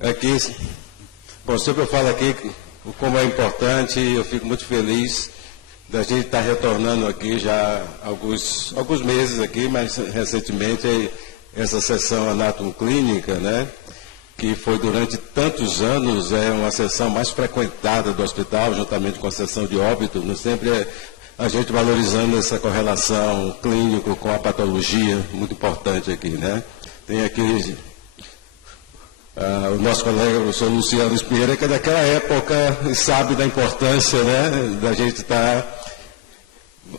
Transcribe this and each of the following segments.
Aqui, bom, sempre eu falo aqui como é importante, eu fico muito feliz da gente estar retornando aqui já há alguns meses aqui, mas recentemente essa sessão anatomoclínica, né, que foi durante tantos anos, é uma sessão mais frequentada do hospital, juntamente com a sessão de óbito, né, sempre a gente valorizando essa correlação clínico com a patologia, muito importante aqui, né. Tem aqui o nosso colega, o professor Luciano Espieira, que é daquela época e sabe da importância, né, da gente estar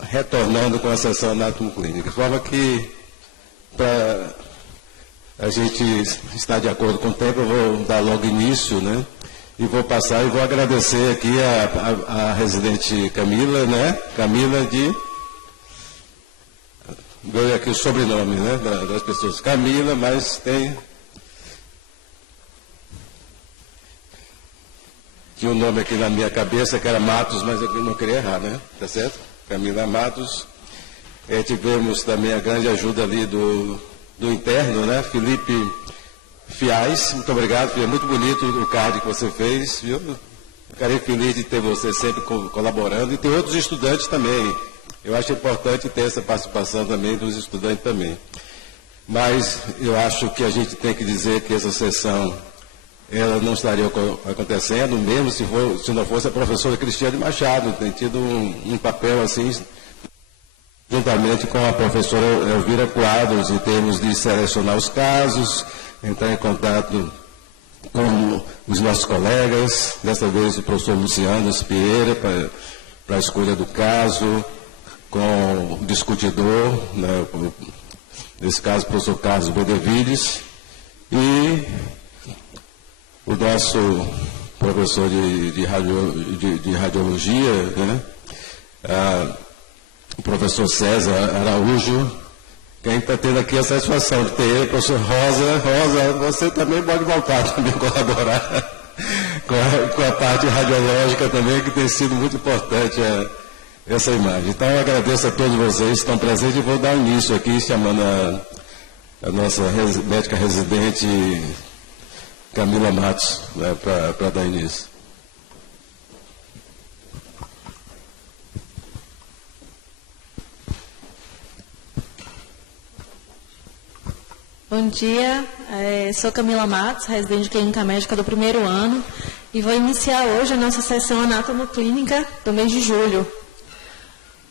retornando com a sessão anatomoclínica. De forma que, para a gente estar de acordo com o tempo, eu vou dar logo início, né, e vou passar e vou agradecer aqui a residente Camila, né, Camila de... Veio aqui o sobrenome, né, das pessoas. Camila, mas tem... Tinha um nome aqui na minha cabeça, que era Matos, mas eu não queria errar, né? Tá certo? Camila Matos. Tivemos também a grande ajuda ali do interno, né? Felipe Fiais. Muito obrigado, Felipe. Muito bonito o card que você fez, viu? Ficarei feliz de ter você sempre colaborando. E tem outros estudantes também. Eu acho importante ter essa participação também dos estudantes também. Mas eu acho que a gente tem que dizer que essa sessão... ela não estaria acontecendo, mesmo se não fosse a professora Cristiane Machado, tem tido um papel assim, juntamente com a professora Elvira Quadros, em termos de selecionar os casos, entrar em contato com os nossos colegas, dessa vez o professor Luciano Espieira, para a escolha do caso, com o discutidor, né, nesse caso o professor Carlos Bedevides, e o nosso professor de radiologia, né? O professor César Araújo, quem está tendo aqui a satisfação de ter ele, professor Rosa, você também pode voltar também colaborar com a parte radiológica também, que tem sido muito importante essa imagem. Então, eu agradeço a todos vocês que estão presentes e vou dar início aqui, chamando a nossa médica residente, Camila Matos, né, para dar início. Bom dia, sou Camila Matos, residente de clínica médica do primeiro ano, e vou iniciar hoje a nossa sessão anatomoclínica do mês de julho.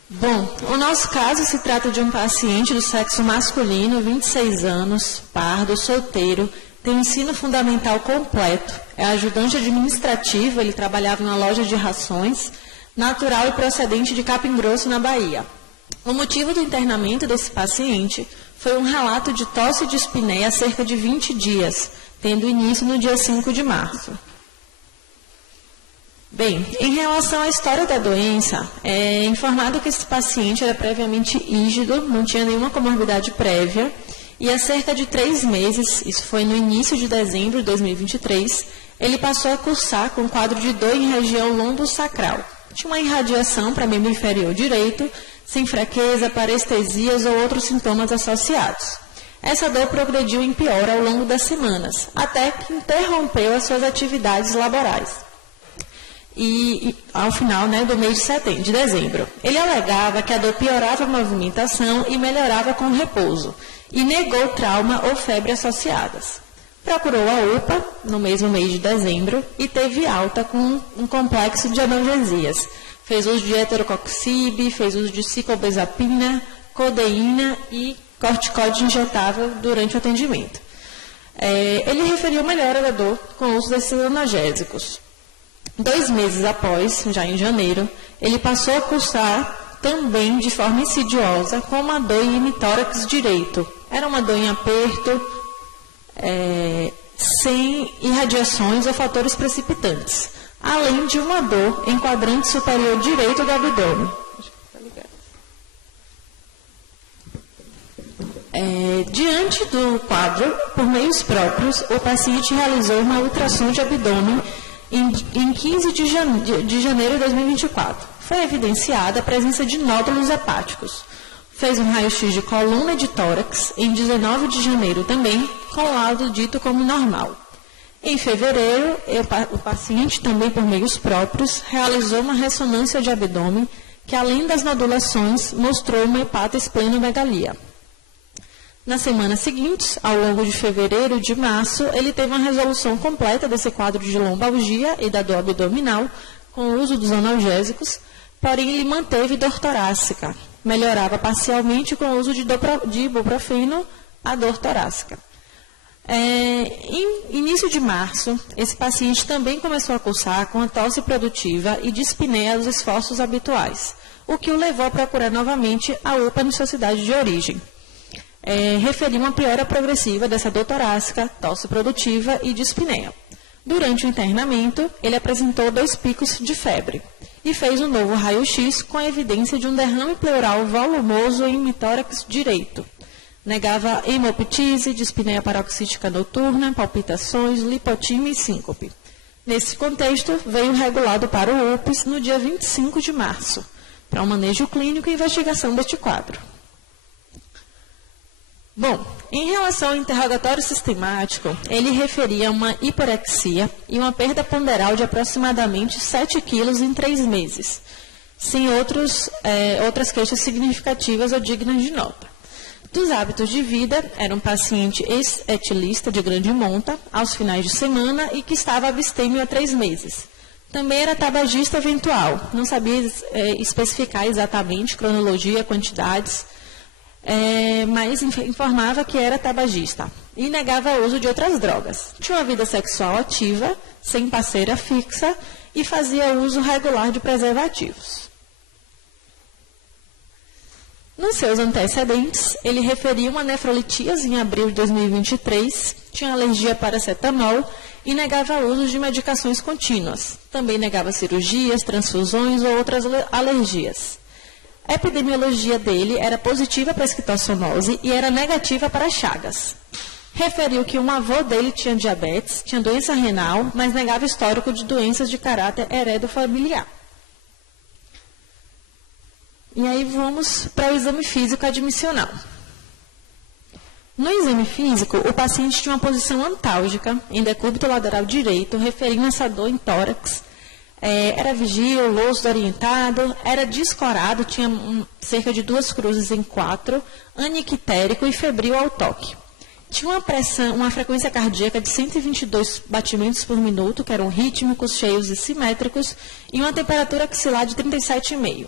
Bom, o nosso caso se trata de um paciente do sexo masculino, 26 anos, pardo, solteiro, tem ensino fundamental completo, é ajudante administrativo, ele trabalhava na loja de rações, natural e procedente de Capim Grosso, na Bahia. O motivo do internamento desse paciente foi um relato de tosse e dispneia há cerca de 20 dias, tendo início no dia 5 de março. Bem, em relação à história da doença, é informado que esse paciente era previamente ígido, não tinha nenhuma comorbidade prévia, e há cerca de 3 meses, isso foi no início de dezembro de 2023, ele passou a cursar com quadro de dor em região lombosacral. Tinha uma irradiação para membro inferior direito, sem fraqueza, parestesias ou outros sintomas associados. Essa dor progrediu em pior ao longo das semanas, até que interrompeu as suas atividades laborais. E ao final, né, do mês de dezembro. Ele alegava que a dor piorava a movimentação e melhorava com o repouso, e negou trauma ou febre associadas. Procurou a UPA no mesmo mês de dezembro e teve alta com um complexo de analgesias. Fez uso de heterococcib, fez uso de ciclobenzapina, codeína e corticóide injetável durante o atendimento. Ele referiu melhora da dor com o uso desses analgésicos. 2 meses após, já em janeiro, ele passou a cursar também de forma insidiosa com uma dor em hemitórax direito. Era uma dor em aperto, sem irradiações ou fatores precipitantes, além de uma dor em quadrante superior direito do abdômen. Diante do quadro, por meios próprios, o paciente realizou uma ultrassom de abdômen em 15 de janeiro de 2024. Foi evidenciada a presença de nódulos hepáticos. Fez um raio-x de coluna e de tórax em 19 de janeiro também, com laudo dito como normal. Em fevereiro, o paciente, também por meios próprios, realizou uma ressonância de abdômen que, além das nodulações, mostrou uma hepatosplenomegalia. Nas semanas seguintes, ao longo de fevereiro e de março, ele teve uma resolução completa desse quadro de lombalgia e da dor abdominal, com o uso dos analgésicos, porém ele manteve dor torácica. Melhorava parcialmente com o uso de ibuprofeno a dor torácica. Em início de março, esse paciente também começou a cursar com a tosse produtiva e dispneia dos esforços habituais, o que o levou a procurar novamente a UPA em sua cidade de origem. Referiu uma piora progressiva dessa dor torácica, tosse produtiva e dispneia. Durante o internamento, ele apresentou 2 picos de febre e fez um novo raio-x com a evidência de um derrame pleural volumoso em hemitórax direito. Negava hemoptise, dispneia paroxística noturna, palpitações, lipotímia e síncope. Nesse contexto, veio regulado para o UPS no dia 25 de março, para o manejo clínico e investigação deste quadro. Bom, em relação ao interrogatório sistemático, ele referia uma hiporexia e uma perda ponderal de aproximadamente 7 quilos em 3 meses, sem outras queixas significativas ou dignas de nota. Dos hábitos de vida, era um paciente ex-etilista de grande monta, aos finais de semana, e que estava abstêmio há 3 meses. Também era tabagista eventual, não sabia especificar exatamente cronologia, quantidades, mas informava que era tabagista e negava o uso de outras drogas. Tinha uma vida sexual ativa, sem parceira fixa e fazia uso regular de preservativos. Nos seus antecedentes, ele referia uma nefrolitíase em abril de 2023, tinha alergia a paracetamol e negava o uso de medicações contínuas. Também negava cirurgias, transfusões ou outras alergias. A epidemiologia dele era positiva para a esquistossomose e era negativa para Chagas. Referiu que um avô dele tinha diabetes, tinha doença renal, mas negava histórico de doenças de caráter heredofamiliar. E aí vamos para o exame físico admissional. No exame físico, o paciente tinha uma posição antálgica em decúbito lateral direito, referindo essa dor em tórax. Era vigível, lúcido, orientado, era descorado, tinha cerca de 2 cruzes em 4, aniquitérico e febril ao toque. Tinha uma frequência cardíaca de 122 batimentos por minuto, que eram rítmicos, cheios e simétricos, e uma temperatura axilar de 37,5.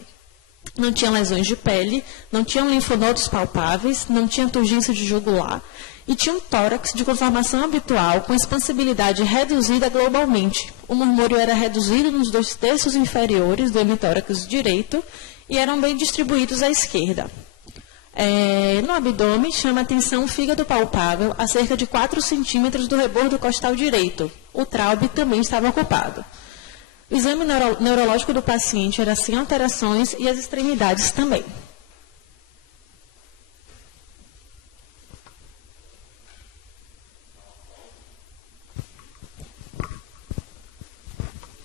Não tinha lesões de pele, não tinham linfonodos palpáveis, não tinha turgência de jugular e tinha um tórax de conformação habitual com expansibilidade reduzida globalmente. O murmúrio era reduzido nos 2/3 inferiores do hemitórax direito e eram bem distribuídos à esquerda. No abdômen, chama a atenção o fígado palpável a cerca de 4 centímetros do rebordo costal direito. O traube também estava ocupado. O exame neurológico do paciente era sem alterações e as extremidades também.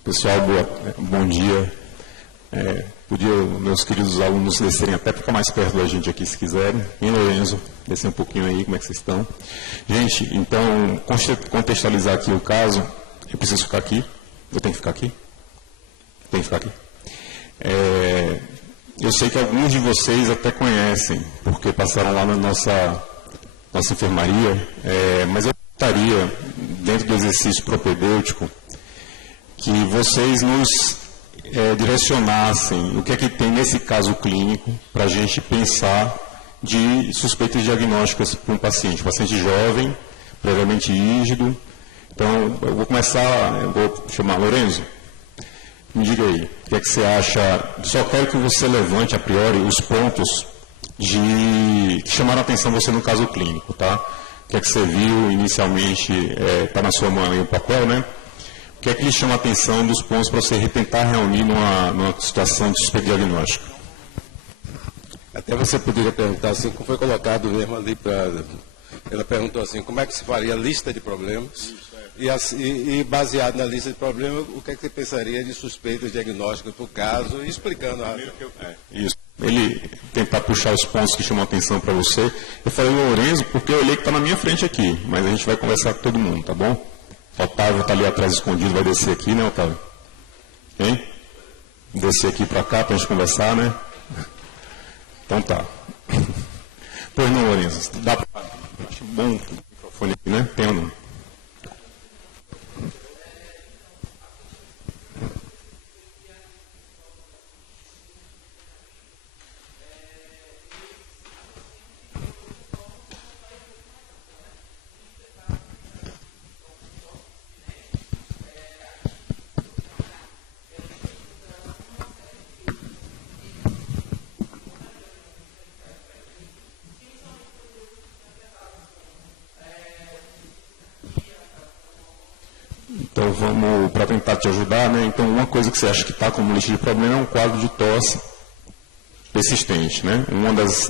Pessoal, bom dia. Podia meus queridos alunos descerem até ficar mais perto da gente aqui, se quiserem. E Lorenzo, descer um pouquinho aí, como é que vocês estão? Gente, então, contextualizar aqui o caso, eu preciso ficar aqui? Eu tenho que ficar aqui? Tem que ficar aqui. Eu sei que alguns de vocês até conhecem, porque passaram lá na nossa enfermaria, mas eu gostaria, dentro do exercício propedêutico, que vocês nos direcionassem o que é que tem nesse caso clínico para a gente pensar de suspeitas diagnósticas para um paciente jovem, previamente rígido. Então, eu vou chamar Lorenzo. Me diga aí, o que é que você acha? Só quero que você levante a priori os pontos que chamaram a atenção você no caso clínico, tá? O que é que você viu inicialmente, está na sua mão aí o papel, né? O que é que lhe chama a atenção dos pontos para você tentar reunir numa situação de suspeita diagnóstica? Até você poderia perguntar assim, como foi colocado mesmo ali para... Ela perguntou assim, como é que se faria a lista de problemas? E baseado na lista de problemas, o que é que você pensaria de suspeitas diagnósticas para o caso, e explicando a... Isso. Ele tentar puxar os pontos que chamam a atenção para você. Eu falei Lourenço porque eu olhei que está na minha frente aqui, mas a gente vai conversar com todo mundo, tá bom? Otávio está ali atrás escondido, vai descer aqui, né, Otávio? Hein? Descer aqui para cá para a gente conversar, né? Então tá. Pois não, Lourenço, dá para... Acho bom o microfone aqui, né? Tem ou não? Então vamos, para tentar te ajudar, né? Então uma coisa que você acha que está como lista de problema é um quadro de tosse persistente, né?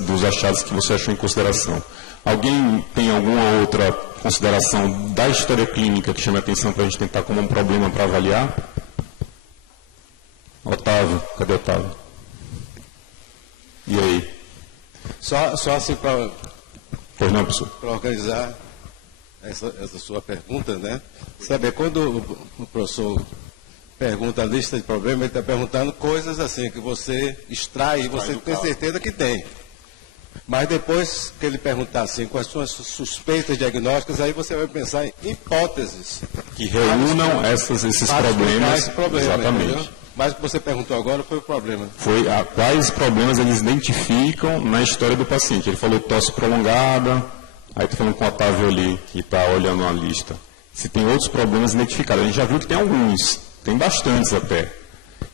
Dos achados que você achou em consideração. Alguém tem alguma outra consideração da história clínica que chame a atenção para a gente tentar como um problema para avaliar? Otávio, cadê Otávio? E aí? Só assim para organizar essa sua pergunta, né? Sabe, quando o professor pergunta a lista de problemas, ele está perguntando coisas assim, que você extrai e você tem certeza que tem. Mas depois que ele perguntar assim, quais são as suspeitas diagnósticas, aí você vai pensar em hipóteses. Que reúnam esses problemas. Esse problema, exatamente. Entendeu? Mas o que você perguntou agora foi o problema. Foi quais problemas eles identificam na história do paciente. Ele falou tosse prolongada, aí estou falando com o Otávio ali, que está olhando a lista. Se tem outros problemas identificados. A gente já viu que tem alguns, tem bastantes até,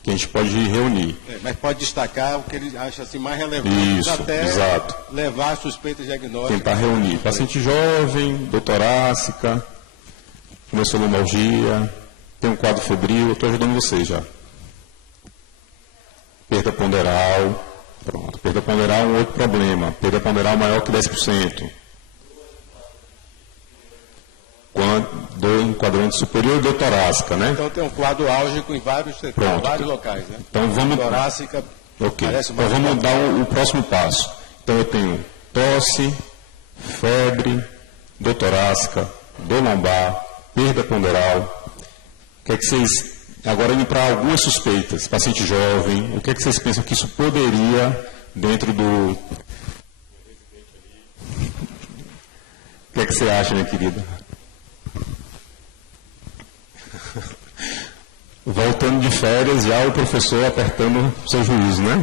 que a gente pode reunir. Mas pode destacar o que ele acha assim, mais relevante. Isso, até exato. Levar a suspeita diagnóstica. Tentar reunir. Paciente jovem, dor torácica, começou lumbalgia, tem um quadro febril, eu estou ajudando vocês já. Perda ponderal, pronto. Perda ponderal é um outro problema. Perda ponderal maior que 10%. Dor em quadrante superior e dor torácica, né? Então tem um quadro álgico em vários setores, vários locais, né? Então vamos... Torácica, ok. Então vamos dar o próximo passo. Então eu tenho tosse, febre, dor torácica, dor lombar, perda ponderal. O que é que vocês... Agora indo para algumas suspeitas, paciente jovem, o que é que vocês pensam que isso poderia, dentro do... O que é que você acha, minha querida? Voltando de férias, já o professor apertando o seu juízo, né?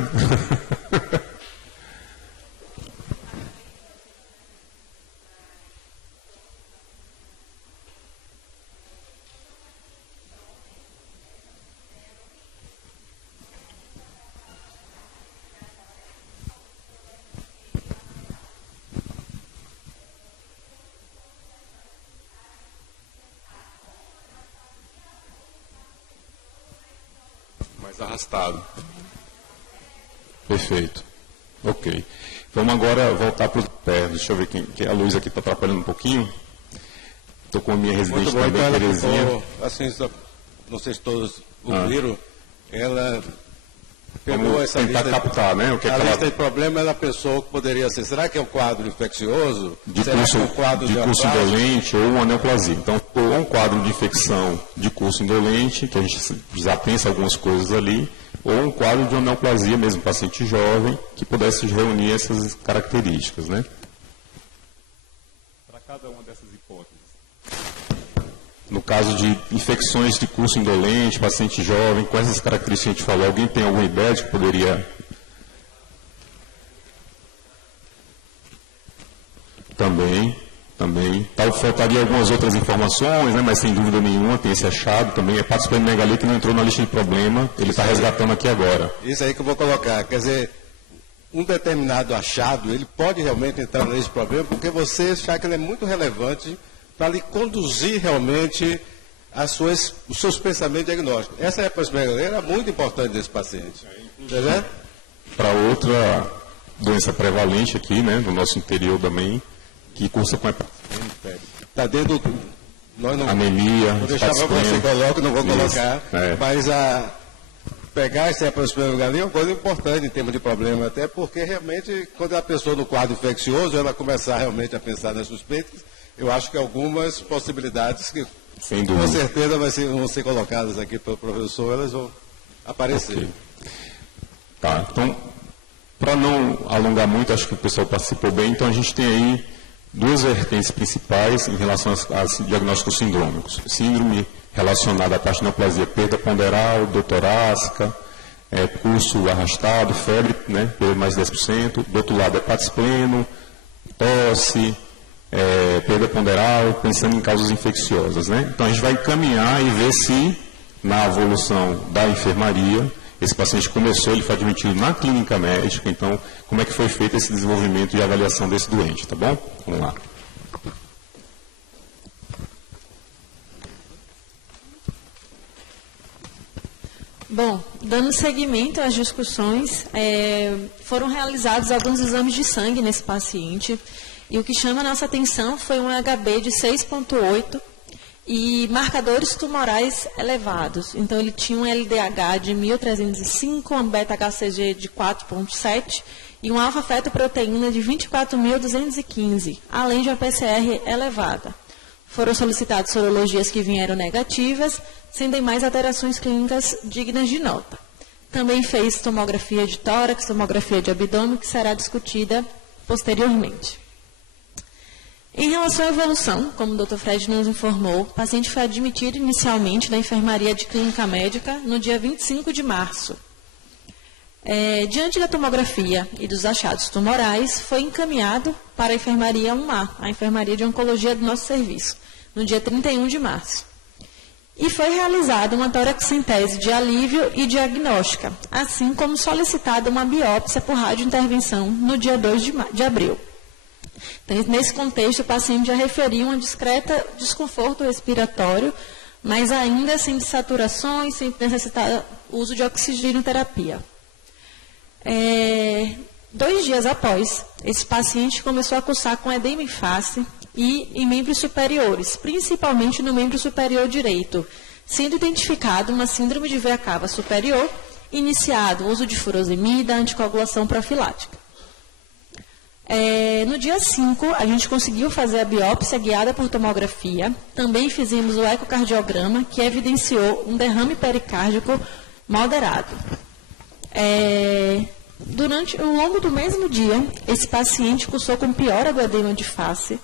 Arrastado. Perfeito. Ok. Vamos agora voltar para o pé. Deixa eu ver que a luz aqui está atrapalhando um pouquinho. Estou com a minha residente também, então Terezinha. Assim, não sei se todos ouviram, ela pegou essa tentar lista, captar, né? O que a lista de problema, ela pensou que poderia ser, será que é um quadro infeccioso? Será curso, que é um quadro de curso indolente ou uma neoplasia. Então, ou um quadro de infecção de curso indolente, que a gente já pensa algumas coisas ali, ou um quadro de uma neoplasia mesmo, paciente jovem, que pudesse reunir essas características, né? Para cada uma dessas hipóteses. No caso de infecções de curso indolente, paciente jovem, com essas características que a gente falou, alguém tem alguma ideia de que poderia... Também. Faltaria algumas outras informações, né, mas sem dúvida nenhuma tem esse achado também. É hepatosplenomegalia que não entrou na lista de problema, ele está resgatando aqui agora. Isso aí que eu vou colocar. Quer dizer, um determinado achado, ele pode realmente entrar na lista de problema, porque você achar que ele é muito relevante para lhe conduzir realmente os seus pensamentos diagnósticos. Essa hepatosplenomegalia era muito importante desse paciente. Entendeu? Para outra doença prevalente aqui, né, no nosso interior também, que cursa com hepatosplenomegalia. Está dentro nós não, anemia, vou deixar para você colocar, não vou colocar, mas pegar essa hepatosplenomegalia é uma coisa importante em termos de problema, até porque realmente quando a pessoa no quadro infeccioso, ela começar realmente a pensar nas suspeitas, eu acho que algumas possibilidades que Sem com dúvida. certeza vão ser colocadas aqui pelo professor, elas vão aparecer. Ok. Tá, então, para não alongar muito, acho que o pessoal participou bem, então a gente tem aí duas vertentes principais em relação aos diagnósticos sindrômicos. Síndrome relacionada à parte de neoplasia, perda ponderal, dor torácica, pulso arrastado, febre, né, perda mais de 10%, do outro lado hepatite pleno, tosse, perda ponderal, pensando em causas infecciosas, né? Então a gente vai caminhar e ver se na evolução da enfermaria esse paciente começou, ele foi admitido na clínica médica, então como é que foi feito esse desenvolvimento e avaliação desse doente, tá bom? Vamos lá. Bom, dando seguimento às discussões, foram realizados alguns exames de sangue nesse paciente, e o que chama a nossa atenção foi um HB de 6,8 e marcadores tumorais elevados. Então, ele tinha um LDH de 1.305, um beta-HCG de 4,7 e uma alfa-fetoproteína de 24.215, além de uma PCR elevada. Foram solicitadas sorologias que vieram negativas, sem demais alterações clínicas dignas de nota. Também fez tomografia de tórax, tomografia de abdômen, que será discutida posteriormente. Em relação à evolução, como o Dr. Fred nos informou, o paciente foi admitido inicialmente na enfermaria de clínica médica no dia 25 de março. Diante da tomografia e dos achados tumorais, foi encaminhado para a enfermaria 1A, a enfermaria de oncologia do nosso serviço, no dia 31 de março. E foi realizada uma toraxentese de alívio e diagnóstica, assim como solicitada uma biópsia por radiointervenção no dia 2 de abril. Então, nesse contexto, o paciente já referiu um discreto desconforto respiratório, mas ainda sem desaturações, sem necessitar uso de oxigenoterapia. 2 dias após, esse paciente começou a cursar com edema em face e em membros superiores, principalmente no membro superior direito, sendo identificado uma síndrome de veia cava superior, iniciado o uso de furosemida, anticoagulação profilática. No dia 5, a gente conseguiu fazer a biópsia guiada por tomografia. Também fizemos o ecocardiograma, que evidenciou um derrame pericárdico moderado. Durante o longo do mesmo dia, esse paciente cursou com piora do edema de face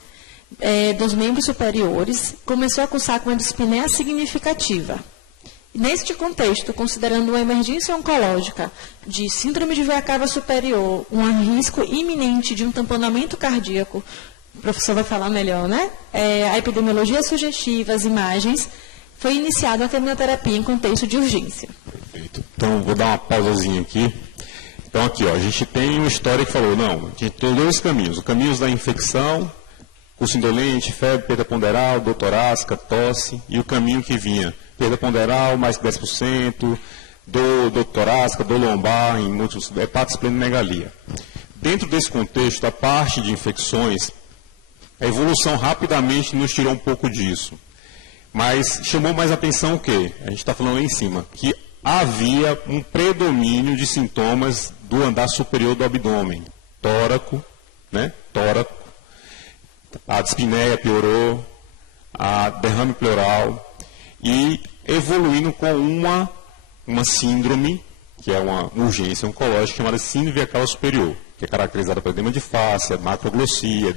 dos membros superiores, começou a cursar com uma dispneia significativa. Neste contexto, considerando uma emergência oncológica de síndrome de veia cava superior, um risco iminente de um tamponamento cardíaco, o professor vai falar melhor, né? A epidemiologia sugestiva, as imagens, foi iniciada a quimioterapia em contexto de urgência. Perfeito. Então, vou dar uma pausazinha aqui. Então, aqui, ó, a gente tem uma história que falou, não, a gente tem 2 caminhos. O caminho da infecção, curso indolente, febre, perda ponderal, dor torácica, tosse, e o caminho que vinha, perda ponderal, mais de 10%, dor torácica, dor lombar, em muitos, hepatite esplenomegalia. Dentro desse contexto, a parte de infecções, a evolução rapidamente nos tirou um pouco disso. Mas chamou mais atenção o quê? A gente está falando lá em cima, que havia um predomínio de sintomas do andar superior do abdômen, tóraco, né? Tóraco, a dispneia piorou, a derrame pleural, e evoluindo com uma síndrome, que é uma urgência oncológica, chamada síndrome de veia cava superior, que é caracterizada por edema de face, macroglossia,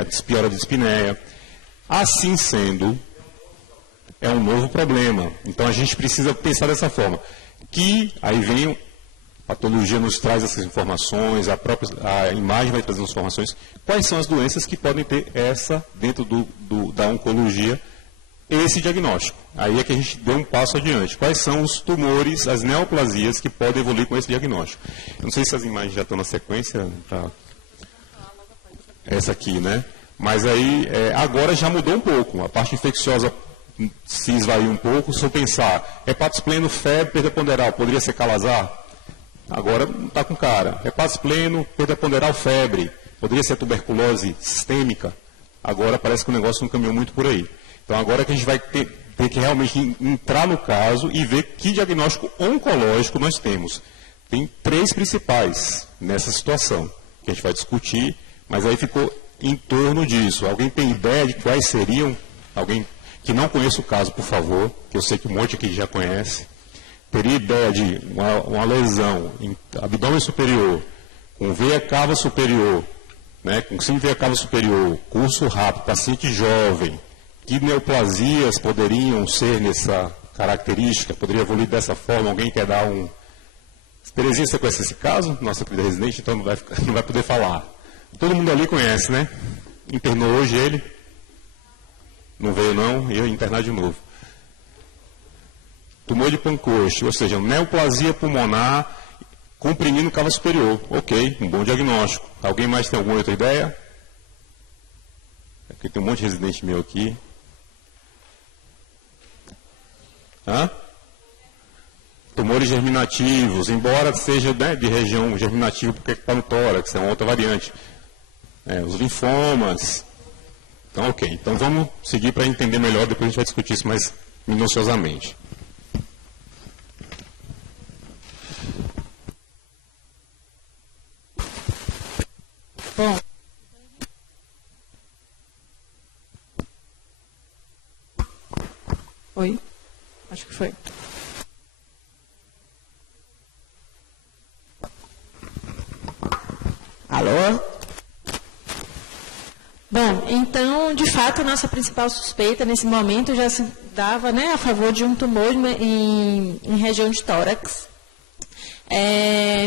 a piora de dispneia. Assim sendo, é um novo problema. Então, a gente precisa pensar dessa forma. Que aí vem a patologia nos traz essas informações, a imagem vai trazer as informações. Quais são as doenças que podem ter dentro da oncologia, esse diagnóstico? Aí é que a gente deu um passo adiante. Quais são os tumores, as neoplasias que podem evoluir com esse diagnóstico? Eu não sei se as imagens já estão na sequência. Tá. Essa aqui, né? Mas aí, agora já mudou um pouco. A parte infecciosa se esvaiu um pouco. Se eu pensar, hepatite pleno, febre, perda ponderal, poderia ser calazar? Agora não está com cara. Hepatite pleno, perda ponderal, febre. Poderia ser tuberculose sistêmica? Agora parece que o negócio não caminhou muito por aí. Então, agora que a gente vai ter que realmente entrar no caso e ver que diagnóstico oncológico nós temos. Tem 3 principais nessa situação, que a gente vai discutir, mas aí ficou em torno disso. Alguém tem ideia de quais seriam? Alguém que não conheça o caso, por favor, que eu sei que um monte aqui já conhece. Teria ideia de uma lesão em abdômen superior, com veia cava superior, né, com síndrome de veia cava superior, curso rápido, paciente jovem, que neoplasias poderiam ser nessa característica, poderia evoluir dessa forma? Alguém quer dar um... Terezinha, você conhece esse caso? Nossa querida residente, então não vai poder falar. Todo mundo ali conhece, né? Internou hoje ele. Não veio não, ia internar de novo. Tumor de Pancoast, ou seja, neoplasia pulmonar comprimindo cava superior. Ok, um bom diagnóstico. Alguém mais tem alguma outra ideia? Porque tem um monte de residente meu aqui. Hã? Tumores germinativos, embora seja, né, de região germinativa, porque está no tórax, é uma outra variante. Os linfomas. Então, ok. Então, vamos seguir para entender melhor, depois a gente vai discutir isso mais minuciosamente. Bom. Oi? Acho que foi. Alô? Bom, então, de fato, a nossa principal suspeita nesse momento já se dava, né, a favor de um tumor em região de tórax.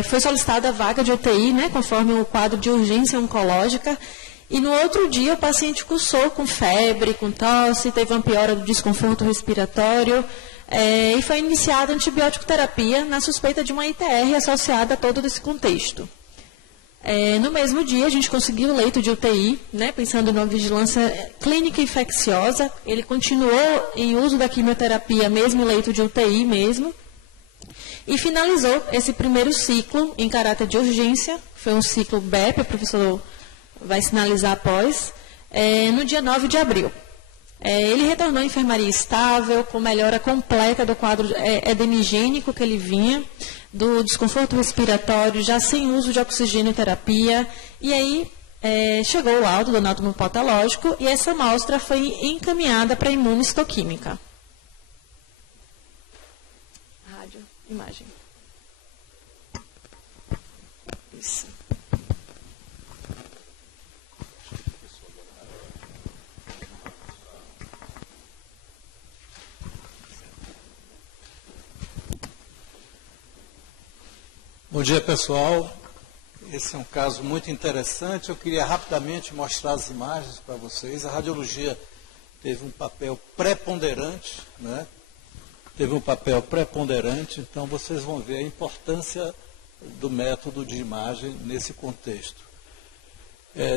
Foi solicitada a vaga de UTI, né, conforme o quadro de urgência oncológica, e no outro dia o paciente cursou com febre, com tosse, teve uma piora do desconforto respiratório, e foi iniciada a antibiótico terapia na suspeita de uma ITR associada a todo esse contexto. No mesmo dia, a gente conseguiu o leito de UTI, né, pensando numa vigilância clínica infecciosa. Ele continuou em uso da quimioterapia, mesmo em leito de UTI mesmo, e finalizou esse primeiro ciclo em caráter de urgência. Foi um ciclo BEP, o professor vai sinalizar após, no dia 9 de abril. Ele retornou à enfermaria estável, com melhora completa do quadro edemigênico que ele vinha, do desconforto respiratório, já sem uso de oxigênio terapia, e aí chegou o laudo do anátomo patológico e essa amostra foi encaminhada para a imunohistoquímica. Rádio, imagem. Isso. Bom dia, pessoal. Esse é um caso muito interessante. Eu queria rapidamente mostrar as imagens para vocês. A radiologia teve um papel preponderante, né? Então vocês vão ver a importância do método de imagem nesse contexto.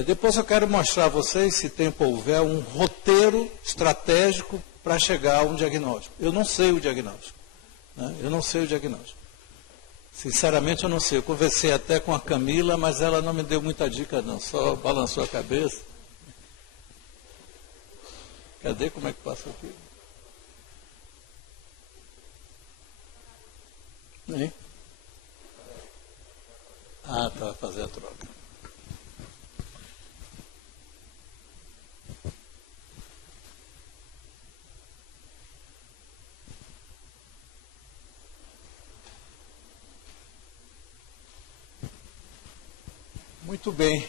Depois eu quero mostrar a vocês, se tempo houver, um roteiro estratégico para chegar a um diagnóstico. Eu não sei o diagnóstico, né? Sinceramente, eu não sei. Eu conversei até com a Camila, mas ela não me deu muita dica, não. Só balançou a cabeça. Cadê? Como é que passa aqui? Hein? Ah, tá. Vai fazer a troca. Muito bem,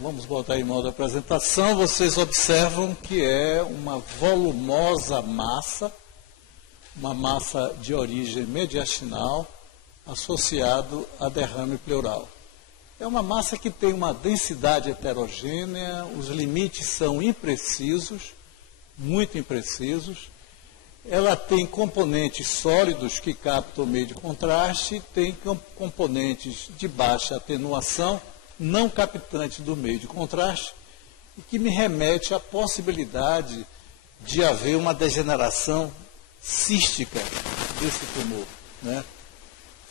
vamos botar em modo apresentação. Vocês observam que é uma volumosa massa, uma massa de origem mediastinal associado a derrame pleural. É uma massa que tem uma densidade heterogênea, os limites são imprecisos, muito imprecisos. Ela tem componentes sólidos que captam o meio de contraste, tem componentes de baixa atenuação, não captantes do meio de contraste, e que me remete à possibilidade de haver uma degeneração cística desse tumor, né?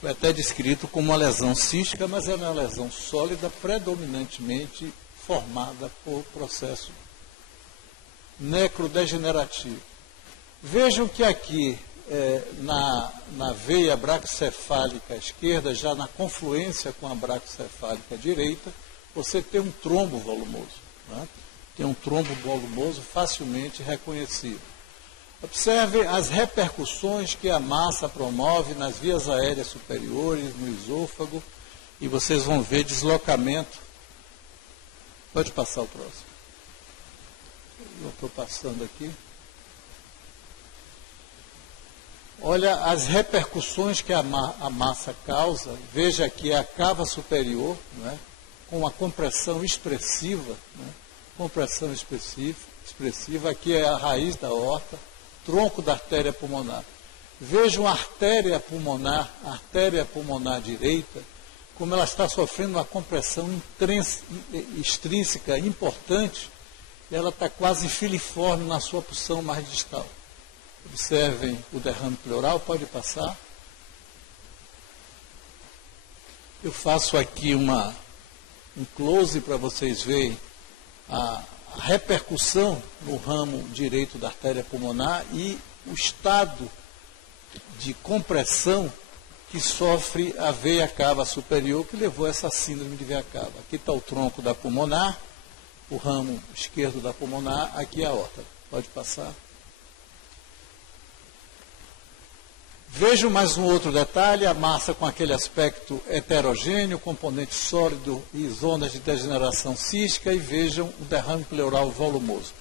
Foi até descrito como uma lesão cística, mas é uma lesão sólida, predominantemente formada por processo necrodegenerativo. Vejam que aqui, na veia braquicefálica esquerda, já na confluência com a braquicefálica direita, você tem um trombo volumoso. Né? Tem um trombo volumoso facilmente reconhecível. Observe as repercussões que a massa promove nas vias aéreas superiores, no esôfago, e vocês vão ver deslocamento. Pode passar o próximo. Eu estou passando aqui. Olha as repercussões que a massa causa. Veja aqui a cava superior, né, com uma compressão expressiva. Né, compressão expressiva. Aqui é a raiz da aorta, tronco da artéria pulmonar. Vejam a artéria pulmonar direita, como ela está sofrendo uma compressão extrínseca importante, e ela está quase filiforme na sua porção mais distal. Observem o derrame pleural, pode passar. Eu faço aqui um close para vocês verem a repercussão no ramo direito da artéria pulmonar e o estado de compressão que sofre a veia cava superior, que levou a essa síndrome de veia cava. Aqui está o tronco da pulmonar, o ramo esquerdo da pulmonar, aqui a aorta. Pode passar. Vejam mais um outro detalhe, a massa com aquele aspecto heterogêneo, componente sólido e zonas de degeneração cística, e vejam o derrame pleural volumoso.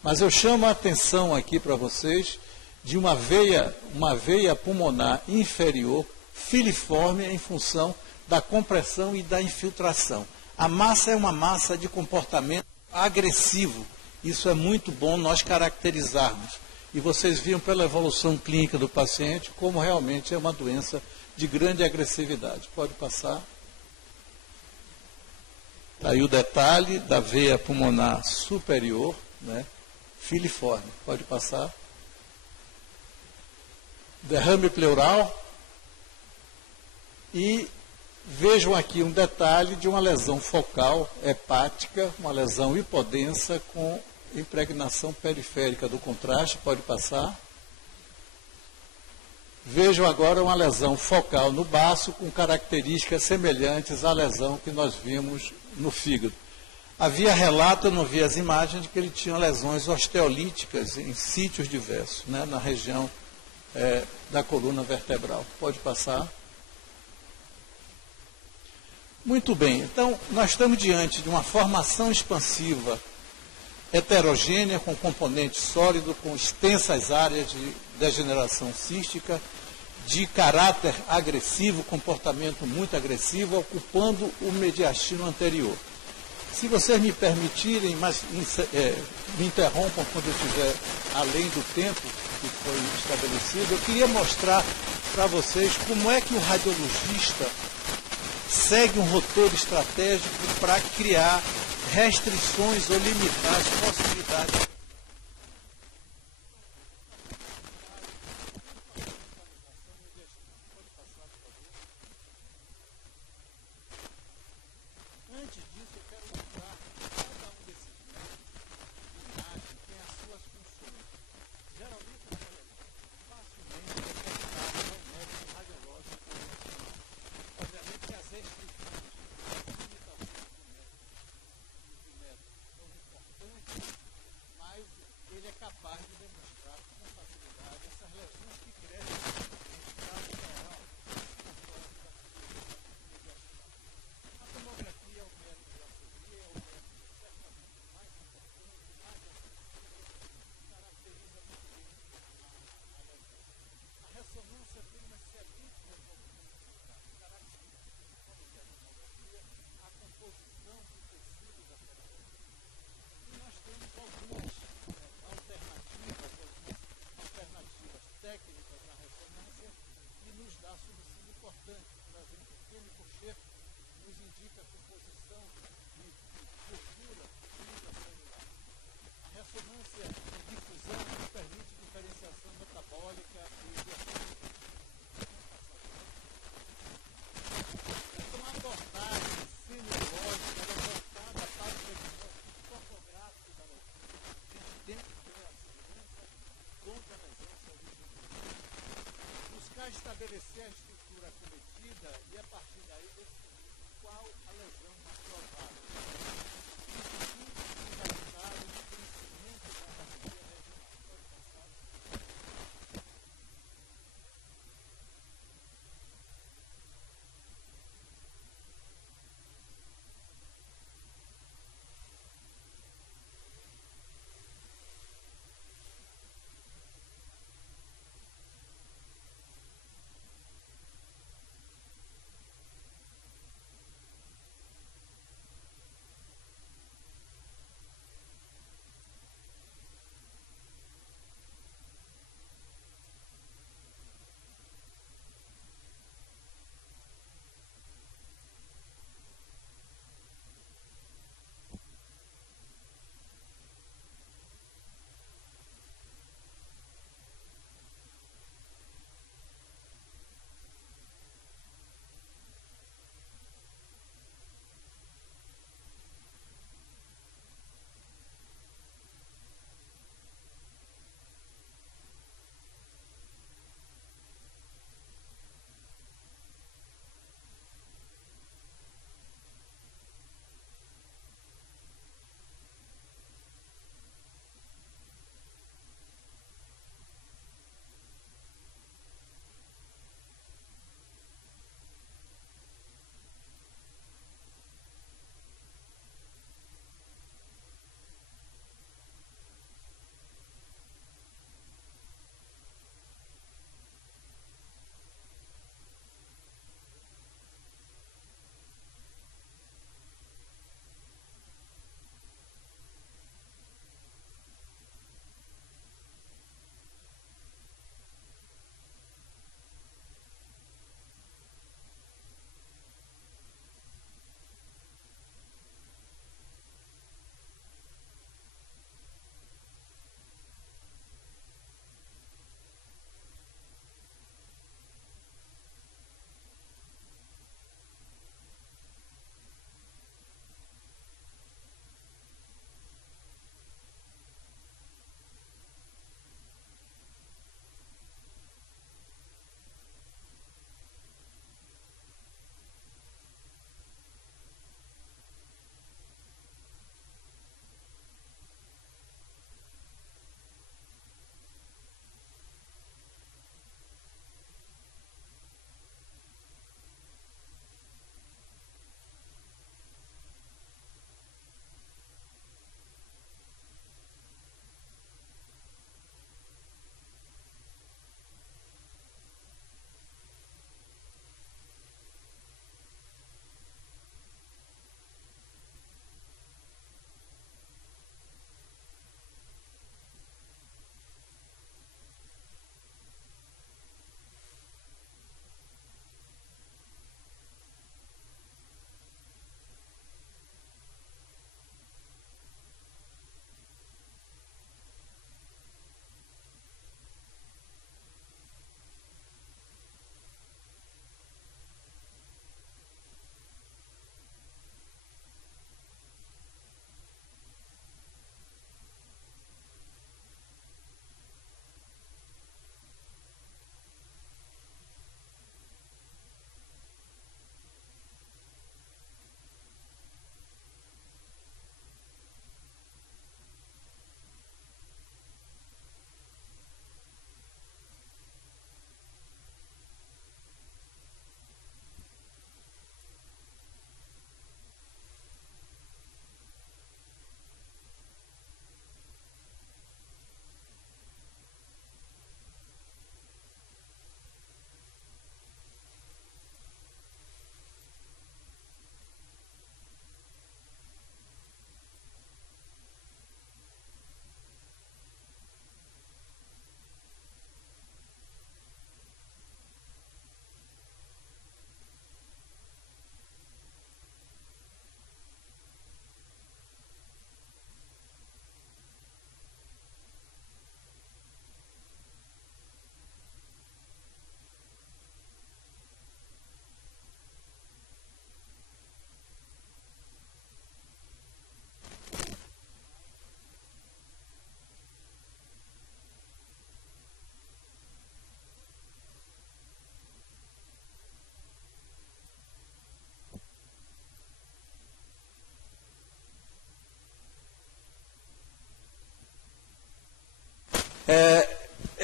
Mas eu chamo a atenção aqui para vocês de uma veia pulmonar inferior, filiforme em função da compressão e da infiltração. A massa é uma massa de comportamento agressivo. Isso é muito bom nós caracterizarmos. E vocês viram pela evolução clínica do paciente como realmente é uma doença de grande agressividade. Pode passar. Está aí o detalhe da veia pulmonar superior, né, filiforme. Pode passar. Derrame pleural. E vejam aqui um detalhe de uma lesão focal hepática, uma lesão hipodensa com impregnação periférica do contraste, pode passar. Vejam agora uma lesão focal no baço com características semelhantes à lesão que nós vimos no fígado. Havia relato, eu não vi as imagens, de que ele tinha lesões osteolíticas em sítios diversos, né, na região da coluna vertebral. Pode passar. Muito bem, então nós estamos diante de uma formação expansiva heterogênea, com componente sólido, com extensas áreas de degeneração cística, de caráter agressivo, comportamento muito agressivo, ocupando o mediastino anterior. Se vocês me permitirem, mas me interrompam quando eu estiver além do tempo que foi estabelecido, eu queria mostrar para vocês como é que o radiologista segue um roteiro estratégico para criar restrições ou limitar as possibilidades. Antes disso, eu quero mostrar cada um desses métodos de imagem tem as suas funções. Geralmente, facilmente detectável é o método radiológico convencional. Obviamente que as restrições, as limitações do método são importantes, mas ele é capaz de demonstrar com facilidade essas lesões que crescem em estado geral. A tomografia é o método de assessoria, é o método certamente mais importante, mais acessível, caracteriza muito bem a lesão. A ressonância tem uma excelente resolução, caracteriza a tomografia, a composição do tecido da célula. E nós temos algumas alternativas técnicas na ressonância que nos dá subsídio importante. Por exemplo, o químico Schaefer nos indica a composição de estrutura intracelular. A ressonância de difusão nos permite diferenciação metabólica e biofísica. Então, a abordagem semiológica é voltada para o diagnóstico topográfico da lesão, dentro da segurança contra a lesão se originar. Buscar estabelecer a estrutura acometida e, a partir daí, definir qual a lesão mais provável.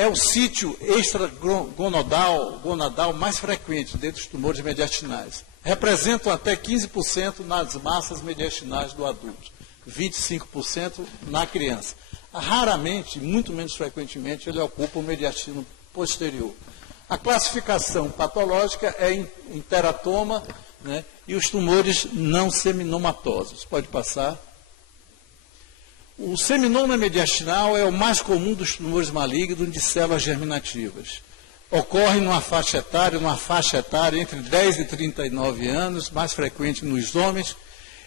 é o sítio extragonadal mais frequente dentre os tumores mediastinais. Representam até 15% nas massas mediastinais do adulto, 25% na criança. Raramente, muito menos frequentemente, ele ocupa o mediastino posterior. A classificação patológica é em teratoma, né, e os tumores não seminomatosos. Pode passar. O seminoma mediastinal é o mais comum dos tumores malignos de células germinativas. Ocorre numa faixa etária entre 10 e 39 anos, mais frequente nos homens.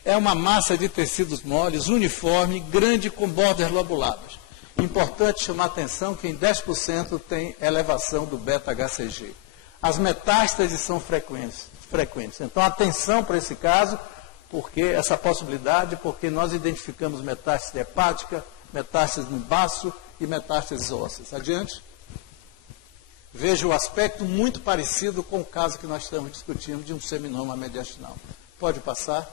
É uma massa de tecidos moles, uniforme, grande, com bordas lobuladas. Importante chamar a atenção que em 10% tem elevação do beta-HCG. As metástases são frequentes. Então, atenção para esse caso, porque essa possibilidade, porque nós identificamos metástase hepática, metástase no baço e metástases ósseas. Adiante. Veja o aspecto muito parecido com o caso que nós estamos discutindo de um seminoma mediastinal. Pode passar.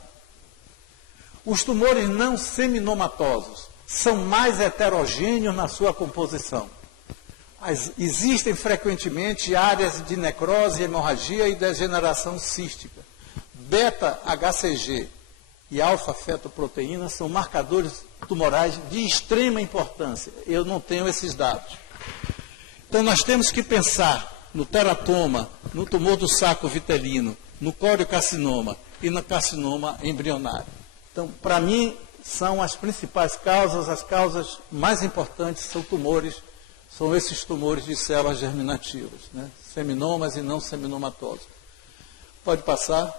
Os tumores não seminomatosos são mais heterogêneos na sua composição. Existem frequentemente áreas de necrose, hemorragia e degeneração cística. Beta-HCG e alfa-fetoproteína são marcadores tumorais de extrema importância. Eu não tenho esses dados. Então, nós temos que pensar no teratoma, no tumor do saco vitelino, no coriocarcinoma e no carcinoma embrionário. Então, para mim, são as principais causas, as causas mais importantes são esses tumores de células germinativas, né? Seminomas e não seminomatosos. Pode passar.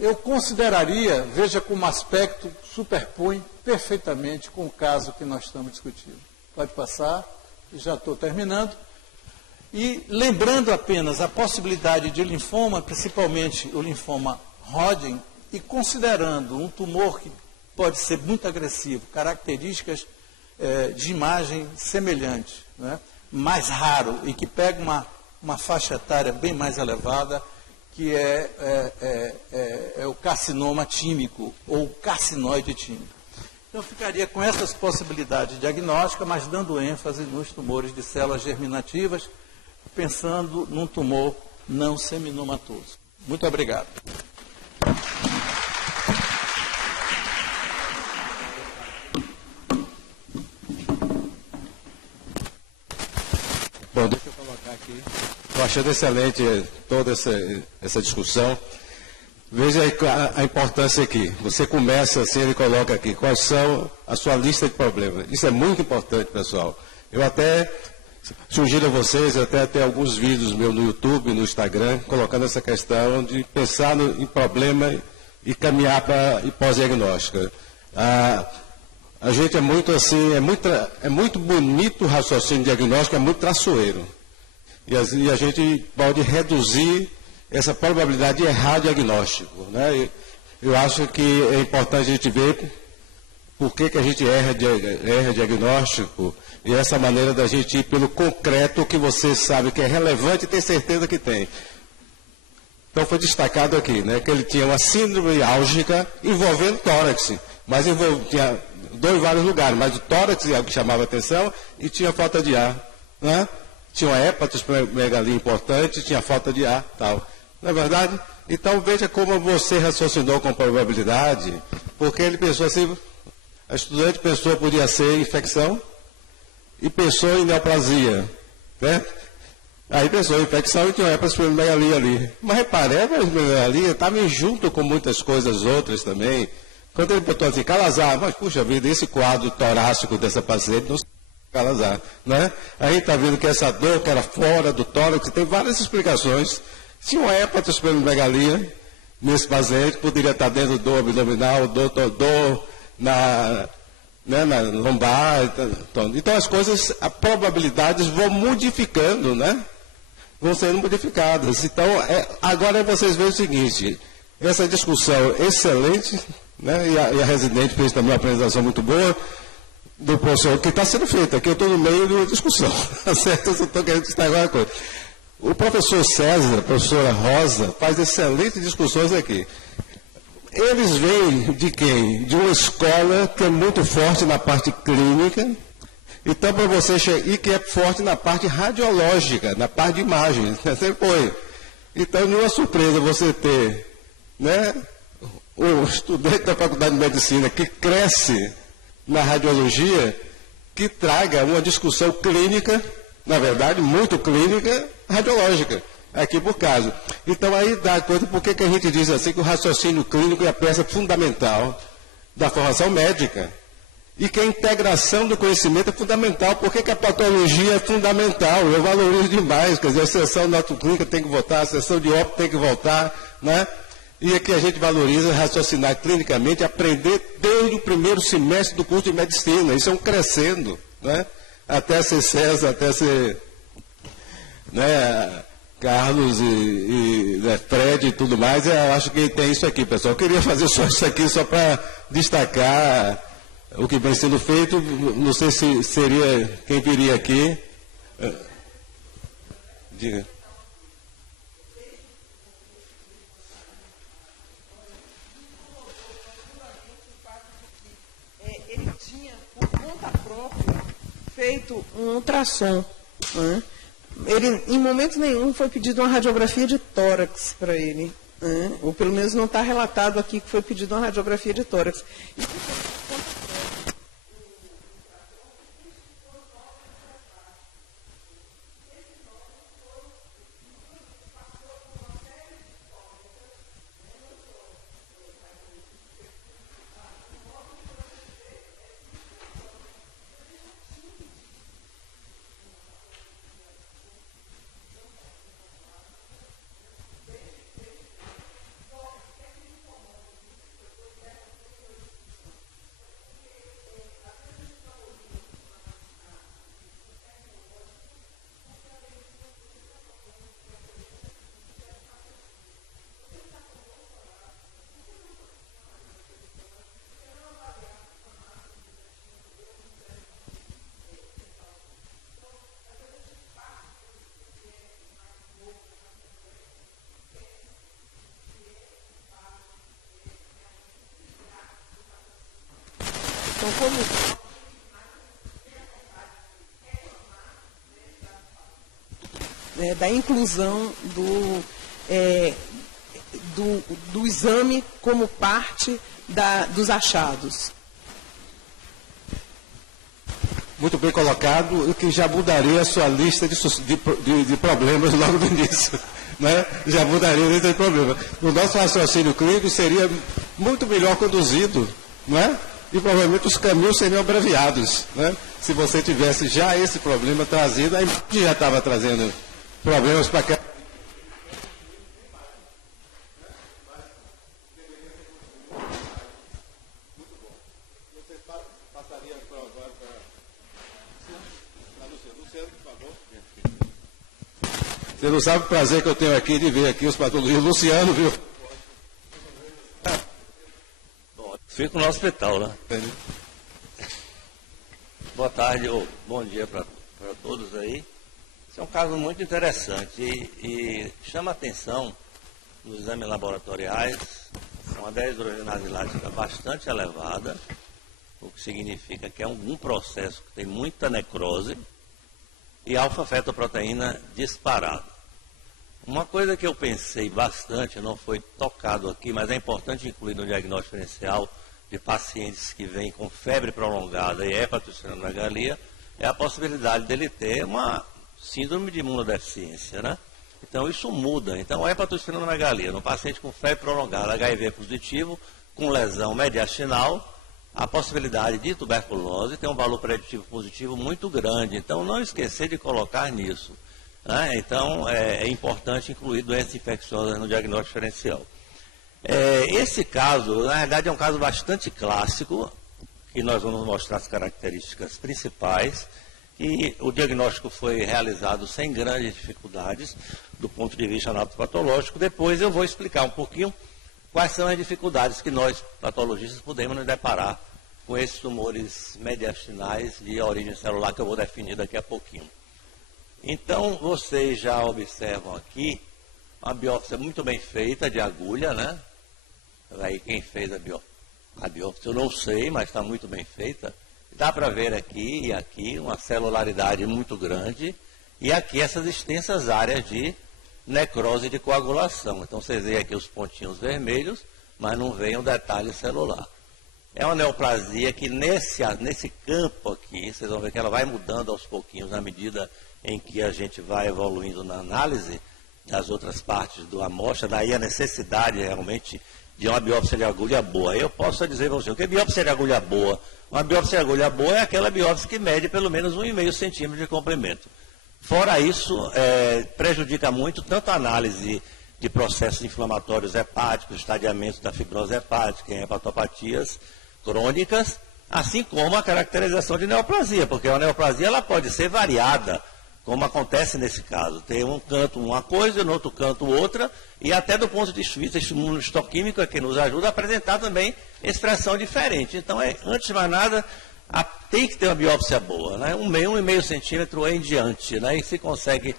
Eu consideraria, veja como aspecto superpõe perfeitamente com o caso que nós estamos discutindo. Pode passar, já estou terminando. E lembrando apenas a possibilidade de linfoma, principalmente o linfoma Hodgkin, e considerando um tumor que pode ser muito agressivo, características de imagem semelhante, né? Mais raro e que pega uma faixa etária bem mais elevada, que é o carcinoma tímico ou carcinoide tímico. Então, eu ficaria com essas possibilidades diagnósticas, mas dando ênfase nos tumores de células germinativas, pensando num tumor não seminomatoso. Muito obrigado. Bom, deixa eu colocar aqui. Estou achando excelente toda essa discussão. Veja a importância aqui. Você começa assim, ele coloca aqui, quais são a sua lista de problemas. Isso é muito importante, pessoal. Eu até sugiro a vocês, até ter alguns vídeos meus no YouTube, no Instagram, colocando essa questão de pensar em problema e caminhar para a pós-diagnóstica. A gente é muito assim, é muito bonito o raciocínio diagnóstico, é muito traçoeiro. E a gente pode reduzir essa probabilidade de errar diagnóstico, né? Eu acho que é importante a gente ver por que a gente erra diagnóstico e essa maneira da gente ir pelo concreto que você sabe que é relevante e tem certeza que tem. Então foi destacado aqui, né, que ele tinha uma síndrome álgica envolvendo tórax, mas tinha vários lugares, mas o tórax é o que chamava a atenção e tinha falta de ar, né? Tinha uma hepatosplenomegalia importante, tinha falta de ar, tal. Não é verdade? Então veja como você raciocinou com probabilidade, porque ele pensou assim, a estudante pensou que podia ser infecção e pensou em neoplasia, né? Aí pensou em infecção e tinha uma hepatosplenomegalia ali. Mas repare, a hepatosplenomegalia estava junto com muitas coisas outras também. Quando ele botou assim, Calazar, mas puxa vida, esse quadro torácico dessa paciente não se Calazar, né? A gente está vendo que essa dor que era fora do tórax, tem várias explicações. Tinha uma hepatosplenomegalia nesse paciente, poderia estar dentro do abdominal, dor na lombar. Então as coisas, as probabilidades vão modificando, né? Vão sendo modificadas. Então, agora vocês veem o seguinte, essa discussão excelente, né? E a residente fez também uma apresentação muito boa, do professor, que está sendo feita, aqui eu estou no meio de uma discussão, certo? Eu estou querendo destacar uma coisa. O professor César, a professora Rosa, faz excelentes discussões aqui. Eles vêm de quem? De uma escola que é muito forte na parte clínica, Então, para você e que é forte na parte radiológica, na parte de imagens, você foi. Então, não é surpresa você ter, né, um estudante da Faculdade de Medicina que cresce na radiologia, que traga uma discussão clínica, na verdade, muito clínica, radiológica, aqui por caso. Então, aí dá coisa, por que a gente diz assim que o raciocínio clínico é a peça fundamental da formação médica? E que a integração do conhecimento é fundamental. Por que a patologia é fundamental? Eu valorizo demais, quer dizer, a sessão de autoclínica tem que voltar, a sessão de óbito tem que voltar, né? E aqui a gente valoriza raciocinar clinicamente, aprender desde o primeiro semestre do curso de medicina. Isso é um crescendo, né? Até ser César, até ser, né, Carlos e Fred e tudo mais. Eu acho que tem isso aqui, pessoal. Eu queria fazer só isso aqui, só para destacar o que vem sendo feito. Não sei se seria quem viria aqui. Diga. Ele tinha, por conta própria, feito um ultrassom. Né? Ele, em momento nenhum, foi pedido uma radiografia de tórax para ele. Né? Ou pelo menos não está relatado aqui que foi pedido uma radiografia de tórax. Então, como da inclusão do exame como parte dos achados. Muito bem colocado, o que já mudaria a sua lista de problemas logo no início. Né? Já mudaria a lista de problemas. O nosso raciocínio clínico seria muito melhor conduzido, não é? E provavelmente os caminhos seriam abreviados, né? Se você tivesse já esse problema trazido, aí já estava trazendo problemas para cá. Você passaria agora para Luciano, por favor. Você não sabe o prazer que eu tenho aqui de ver aqui os patologistas. Luciano, viu? Fico no hospital, né? Boa tarde ou bom dia para todos aí. Esse é um caso muito interessante e chama a atenção nos exames laboratoriais, uma deshidrogenase lática bastante elevada, o que significa que é um processo que tem muita necrose e alfa-fetoproteína disparada. Uma coisa que eu pensei bastante, não foi tocado aqui, mas é importante incluir no diagnóstico diferencial de pacientes que vêm com febre prolongada e hepatocitomegalia, é a possibilidade dele ter uma síndrome de imunodeficiência, né? Então isso muda. Então a hepatocitomegalia, no paciente com febre prolongada, HIV positivo, com lesão mediastinal, a possibilidade de tuberculose tem um valor preditivo positivo muito grande. Então não esquecer de colocar nisso. Né? Então é importante incluir doenças infecciosas no diagnóstico diferencial. Esse caso, na verdade, é um caso bastante clássico, que nós vamos mostrar as características principais, e o diagnóstico foi realizado sem grandes dificuldades, do ponto de vista anatopatológico. Depois eu vou explicar um pouquinho quais são as dificuldades que nós, patologistas, podemos nos deparar com esses tumores mediastinais de origem celular, que eu vou definir daqui a pouquinho. Então, vocês já observam aqui uma biópsia muito bem feita, de agulha, né? Aí quem fez a biópsia eu não sei, mas está muito bem feita. dá para ver aqui e aqui uma celularidade muito grande e aqui essas extensas áreas de necrose de coagulação. Então, vocês veem aqui os pontinhos vermelhos, mas não veem o detalhe celular. É uma neoplasia que nesse campo aqui, vocês vão ver que ela vai mudando aos pouquinhos na medida em que a gente vai evoluindo na análise das outras partes da amostra, daí a necessidade realmente de uma biópsia de agulha boa. Eu posso dizer para você, o que é biópsia de agulha boa? Uma biópsia de agulha boa é aquela biópsia que mede pelo menos 1,5 centímetro de comprimento. Fora isso, prejudica muito tanto a análise de processos inflamatórios hepáticos, estadiamento da fibrose hepática, em hepatopatias crônicas, assim como a caracterização de neoplasia, porque a neoplasia ela pode ser variada, como acontece nesse caso. Tem um canto uma coisa, no outro canto outra, e até do ponto de vista imunohistoquímico é que nos ajuda a apresentar também expressão diferente. Então, antes de mais nada, tem que ter uma biópsia boa, né? 1,5 centímetro em diante, né? E se consegue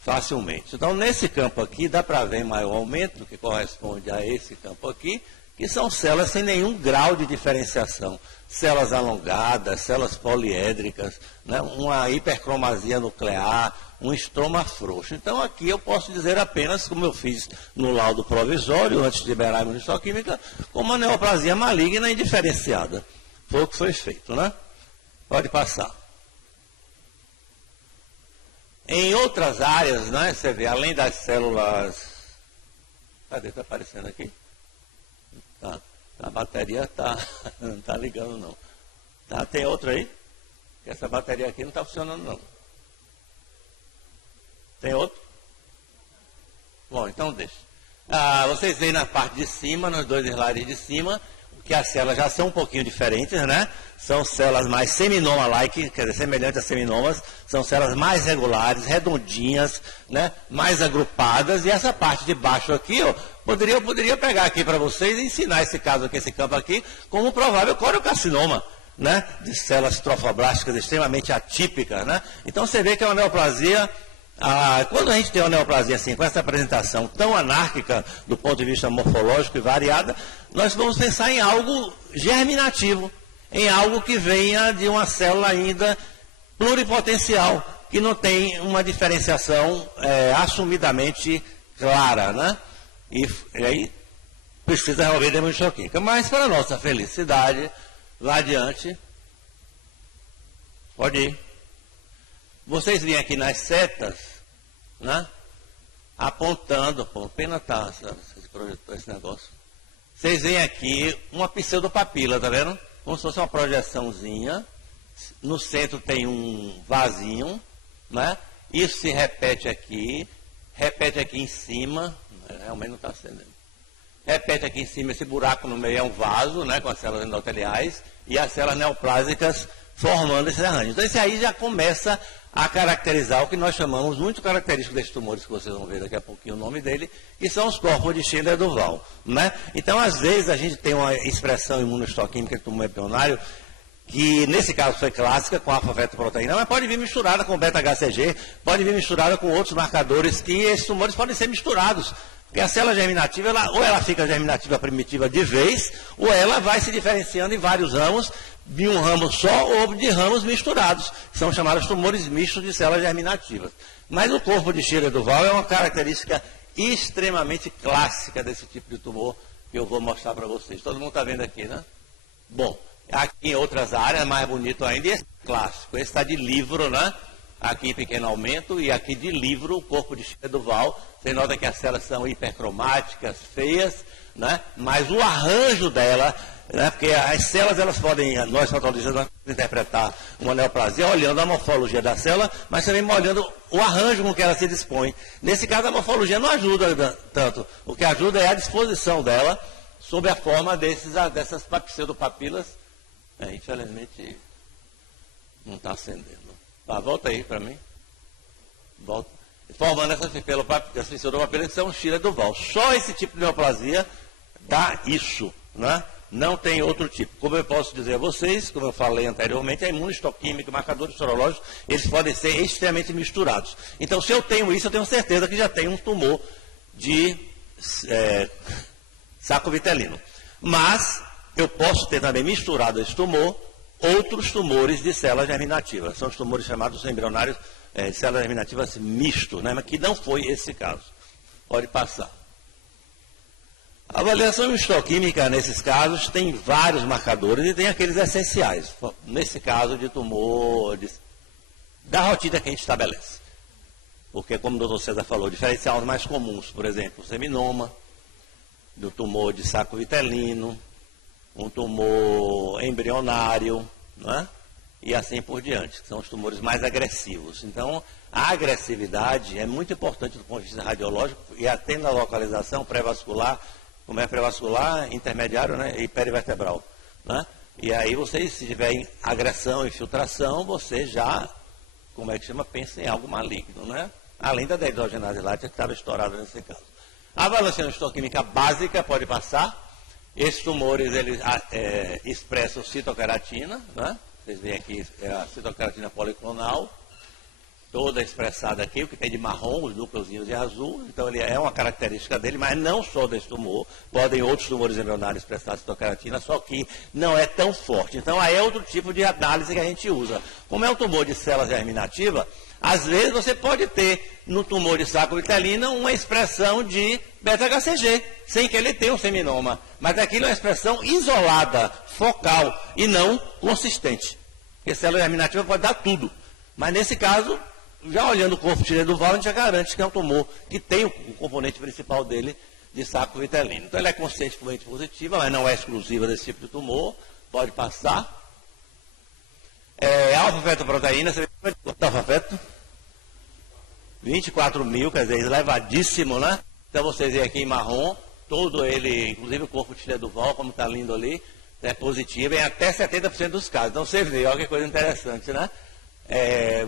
facilmente. Então, nesse campo aqui, dá para ver maior aumento, que corresponde a esse campo aqui, que são células sem nenhum grau de diferenciação. Células alongadas, células poliédricas, né? Uma hipercromasia nuclear, um estroma frouxo. Então, aqui eu posso dizer apenas, como eu fiz no laudo provisório, antes de liberar a imunistoquímica, como uma neoplasia maligna indiferenciada. Foi o que foi feito, né? Pode passar. Em outras áreas, né, você vê, além das células... Cadê? Está aparecendo aqui? Tá. A bateria não está ligando, não. Tá, tem outra aí? Essa bateria aqui não está funcionando, não. Tem outro? Bom, então deixa. Vocês veem na parte de cima, nos dois slides de cima, que as células já são um pouquinho diferentes, né? São células mais seminoma-like, quer dizer, semelhantes a seminomas, são células mais regulares, redondinhas, né? Mais agrupadas, e essa parte de baixo aqui, ó, eu poderia pegar aqui para vocês e ensinar esse caso aqui, esse campo aqui, como um provável coriocarcinoma, né? De células trofoblásticas extremamente atípicas, né? Então você vê que é uma neoplasia. Quando a gente tem uma neoplasia assim, com essa apresentação tão anárquica do ponto de vista morfológico e variada, nós vamos pensar em algo germinativo, em algo que venha de uma célula ainda pluripotencial, que não tem uma diferenciação assumidamente clara, né? E aí precisa resolver a imunistoquímica. Mas, para nossa felicidade, lá adiante, pode ir. Vocês vêm aqui nas setas, né? Apontando, pô, pena tá, esse projetor, esse negócio. Vocês veem aqui uma pseudopapila, tá vendo? Como se fosse uma projeçãozinha. No centro tem um vasinho, né? Isso se repete aqui em cima, realmente não está acendendo. Repete aqui em cima, esse buraco no meio é um vaso, né? Com as células endoteliais e as células neoplásicas formando esse arranjo. Então, esse aí já começa a caracterizar o que nós chamamos, muito característico desses tumores, que vocês vão ver daqui a pouquinho o nome dele, que são os corpos de Schindler-Duval, né? Então, às vezes, a gente tem uma expressão imunohistoquímica de tumor embrionário, que nesse caso foi clássica, com alfa-fetoproteína, mas pode vir misturada com beta-HCG, pode vir misturada com outros marcadores, que esses tumores podem ser misturados. Porque a célula germinativa, ou ela fica germinativa primitiva de vez, ou ela vai se diferenciando em vários ramos, de um ramo só ou de ramos misturados, que são chamados tumores mistos de células germinativas. Mas o corpo de Schindler-Duval é uma característica extremamente clássica desse tipo de tumor, que eu vou mostrar para vocês. Todo mundo está vendo aqui, né? Bom, aqui em outras áreas, mais bonito ainda, e esse é clássico, esse está de livro, né? Aqui em pequeno aumento, e aqui de livro, o corpo de Schindler-Duval. Você nota que as células são hipercromáticas, feias, né? Mas o arranjo dela, né? Porque as células, elas podem, nós patologistas, nós podemos interpretar uma neoplasia olhando a morfologia da célula, mas também olhando o arranjo com que ela se dispõe. Nesse caso, a morfologia não ajuda tanto. O que ajuda é a disposição dela sob a forma dessas pseudopapilas. Infelizmente, não está acendendo. Tá, volta aí para mim. Volta. Formando essas pseudopapilas que são Schindler-Duval. Só esse tipo de neoplasia dá isso, né? Não tem outro tipo. Como eu posso dizer a vocês, como eu falei anteriormente, a imunohistoquímica, marcadores sorológicos, eles podem ser extremamente misturados. Então, se eu tenho isso, eu tenho certeza que já tenho um tumor de saco vitelino. Mas eu posso ter também misturado esse tumor outros tumores de células germinativas. São os tumores chamados embrionários de células germinativas mistos, né? Mas que não foi esse caso. Pode passar. A avaliação histoquímica, nesses casos, tem vários marcadores e tem aqueles essenciais. Nesse caso de tumor, da rotina que a gente estabelece. Porque, como o doutor César falou, diferenciais mais comuns, por exemplo, o seminoma, do tumor de saco vitelino, um tumor embrionário, né? E assim por diante, que são os tumores mais agressivos. Então, a agressividade é muito importante do ponto de vista radiológico e até na localização pré-vascular, como é pré-vascular, intermediário, né, e perivertebral, né? E aí você, se tiver agressão, infiltração, você já, como é que chama, pensa em algo maligno, né? Além da dehidrogenase lática que estava estourada nesse caso. A avaliação histoquímica básica pode passar. Esses tumores, eles expressam citoqueratina, né? Vocês veem aqui a citoqueratina policlonal, toda expressada aqui, o que tem de marrom, os núcleozinhos de azul. Então, ele é uma característica dele, mas não só desse tumor. Podem outros tumores embrionários expressar citoqueratina, só que não é tão forte. Então, aí é outro tipo de análise que a gente usa. Como é um tumor de célula germinativa, às vezes você pode ter no tumor de saco vitelino uma expressão de beta-HCG, sem que ele tenha um seminoma. Mas aquilo é uma expressão isolada, focal e não consistente. Porque célula germinativa pode dar tudo. Mas nesse caso, já olhando o corpo tireoduval, a gente já garante que é um tumor que tem o componente principal dele de saco vitelino. Então ele é consistentemente positiva, mas não é exclusiva desse tipo de tumor. Pode passar. Alfa-fetoproteína, você vê alfa-feto? 24 mil, quer dizer, elevadíssimo, né? Então vocês veem aqui em marrom, todo ele, inclusive o corpo tireoduval, como está lindo ali, é positivo em até 70% dos casos. Então você vê, olha que coisa interessante, né?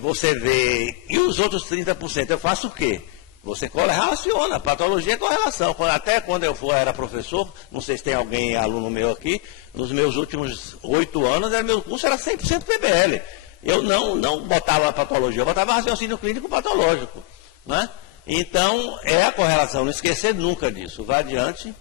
Você vê, e os outros 30%, eu faço o quê? Você relaciona, patologia é correlação. Até quando eu era professor, não sei se tem alguém, aluno meu aqui, nos meus últimos 8 anos, meu curso era 100% PBL. Eu não botava patologia, eu botava raciocínio clínico patológico, né? Então, é a correlação, não esquecer nunca disso. Vai adiante.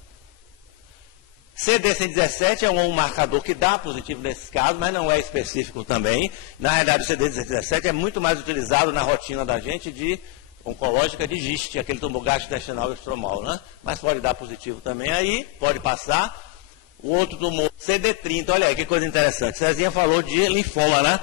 CD117 é um marcador que dá positivo nesses casos, mas não é específico também. Na realidade, o CD117 é muito mais utilizado na rotina da gente de oncológica de GIST, aquele tumor gastrointestinal e estromal, né? Mas pode dar positivo também aí, pode passar. O outro tumor, CD30, olha aí que coisa interessante. Cezinha falou de linfoma, né?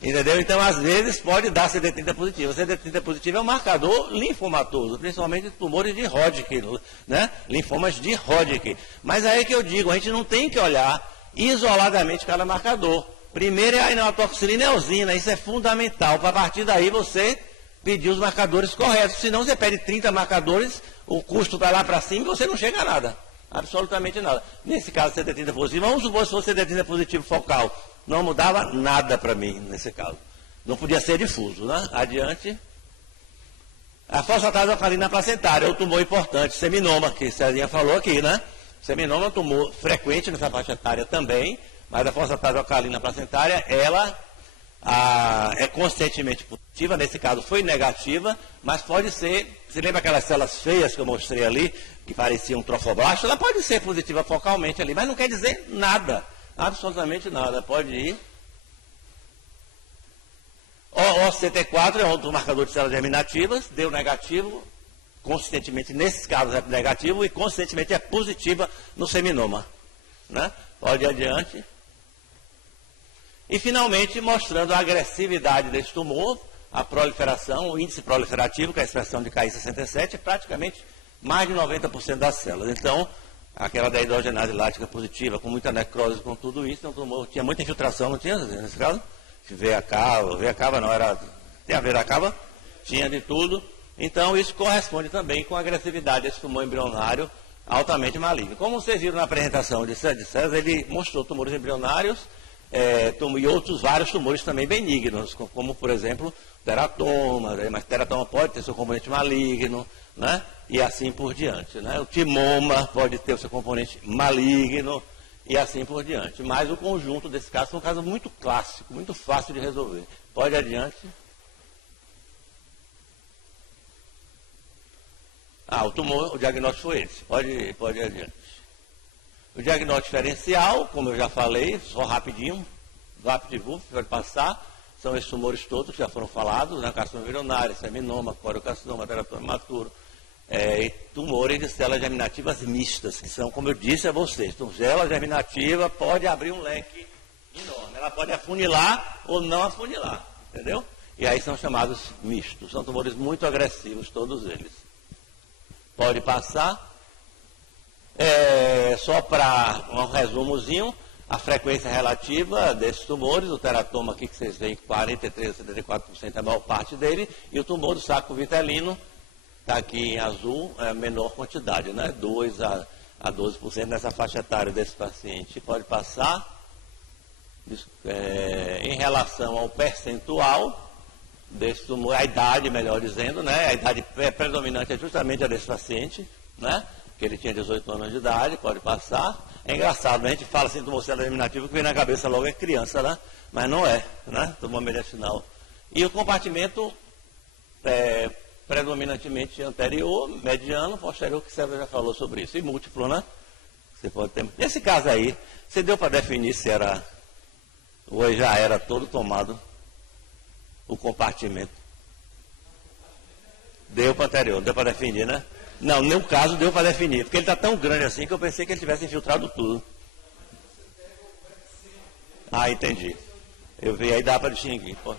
Entendeu? Então, às vezes, pode dar CD30 positivo. CD30 positivo é um marcador linfomatoso, principalmente tumores de Hodgkin, né? Linfomas de Hodgkin. Mas aí que eu digo, a gente não tem que olhar isoladamente cada marcador. Primeiro é a inotoxilina e a eosina, isso é fundamental. Para a partir daí você pedir os marcadores corretos. Senão você pede 30 marcadores, o custo vai lá para cima e você não chega a nada. Absolutamente nada. Nesse caso, CD30 positivo, vamos supor se fosse CD30 positivo focal. Não mudava nada para mim, nesse caso. Não podia ser difuso, né? Adiante. A fosfatase alcalina placentária é um tumor importante, seminoma, que Cezinha falou aqui, né? Seminoma é um tumor frequente nessa faixa etária também, mas a fosfatase alcalina placentária, ela é constantemente positiva, nesse caso foi negativa, mas pode ser, você lembra aquelas células feias que eu mostrei ali, que pareciam trofoblastos? Ela pode ser positiva focalmente ali, mas não quer dizer nada. Absolutamente nada, pode ir. O CT4 é outro marcador de células germinativas, deu negativo, consistentemente, nesses casos é negativo e consistentemente é positiva no seminoma, né? Pode ir adiante. E finalmente mostrando a agressividade desse tumor, a proliferação, o índice proliferativo, que é a expressão de KI67, é praticamente mais de 90% das células. Então, aquela da hidrogenase lática positiva, com muita necrose, com tudo isso, então, tumor, tinha muita infiltração, não tinha nesse caso? Veia cava não, era. Tem a veia cava? Tinha de tudo. Então, isso corresponde também com a agressividade desse tumor embrionário altamente maligno. Como vocês viram na apresentação de César, ele mostrou tumores embrionários e outros vários tumores também benignos, como, por exemplo, teratoma, mas teratoma pode ter seu componente maligno, né? E assim por diante, né? O timoma pode ter o seu componente maligno e assim por diante. Mas o conjunto desse caso é um caso muito clássico, muito fácil de resolver. Pode adiante. O tumor, o diagnóstico foi esse. Pode ir adiante. O diagnóstico diferencial, como eu já falei, só rapidinho, VAPT-VUP, pode passar, são esses tumores todos que já foram falados, né? Carcinoma embrionário, seminoma, coriocarcinoma, teratoma imaturo, e tumores de células germinativas mistas, que são, como eu disse a vocês, então, célula germinativa pode abrir um leque enorme, ela pode afunilar ou não afunilar, entendeu? E aí são chamados mistos, são tumores muito agressivos, todos eles. Pode passar. Só para um resumozinho, a frequência relativa desses tumores, o teratoma aqui que vocês veem, 43% a 74% é a maior parte dele, e o tumor do saco vitelino, está aqui em azul, é a menor quantidade, né? 2 a 12% nessa faixa etária desse paciente. Pode passar. Em relação ao percentual desse tumor, a idade, melhor dizendo, né? A idade predominante é justamente a desse paciente, né? Que ele tinha 18 anos de idade, pode passar. É engraçado, né? A gente fala assim, tumor célula germinativa, que vem na cabeça logo é criança, né? Mas não é, né? Tumor mediastinal. E o compartimento predominantemente anterior, mediano, posterior, que você já falou sobre isso. E múltiplo, né? Você pode ter. Nesse caso aí, você deu para definir se era, ou já era todo tomado o compartimento? Deu para anterior, deu para definir, né? Não, no caso deu para definir, porque ele está tão grande assim que eu pensei que ele tivesse infiltrado tudo. Ah, entendi. Eu vi, aí dá para distinguir. Pô.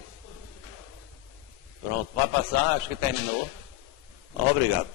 Pronto, vai passar, acho que terminou. Obrigado.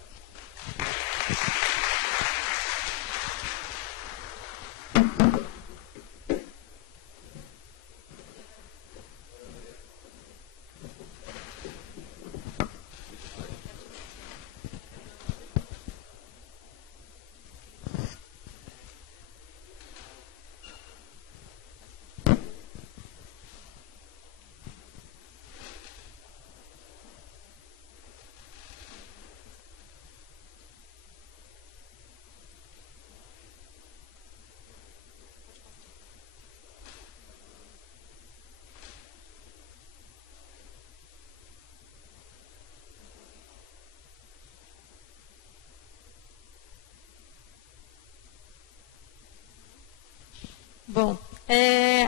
Bom,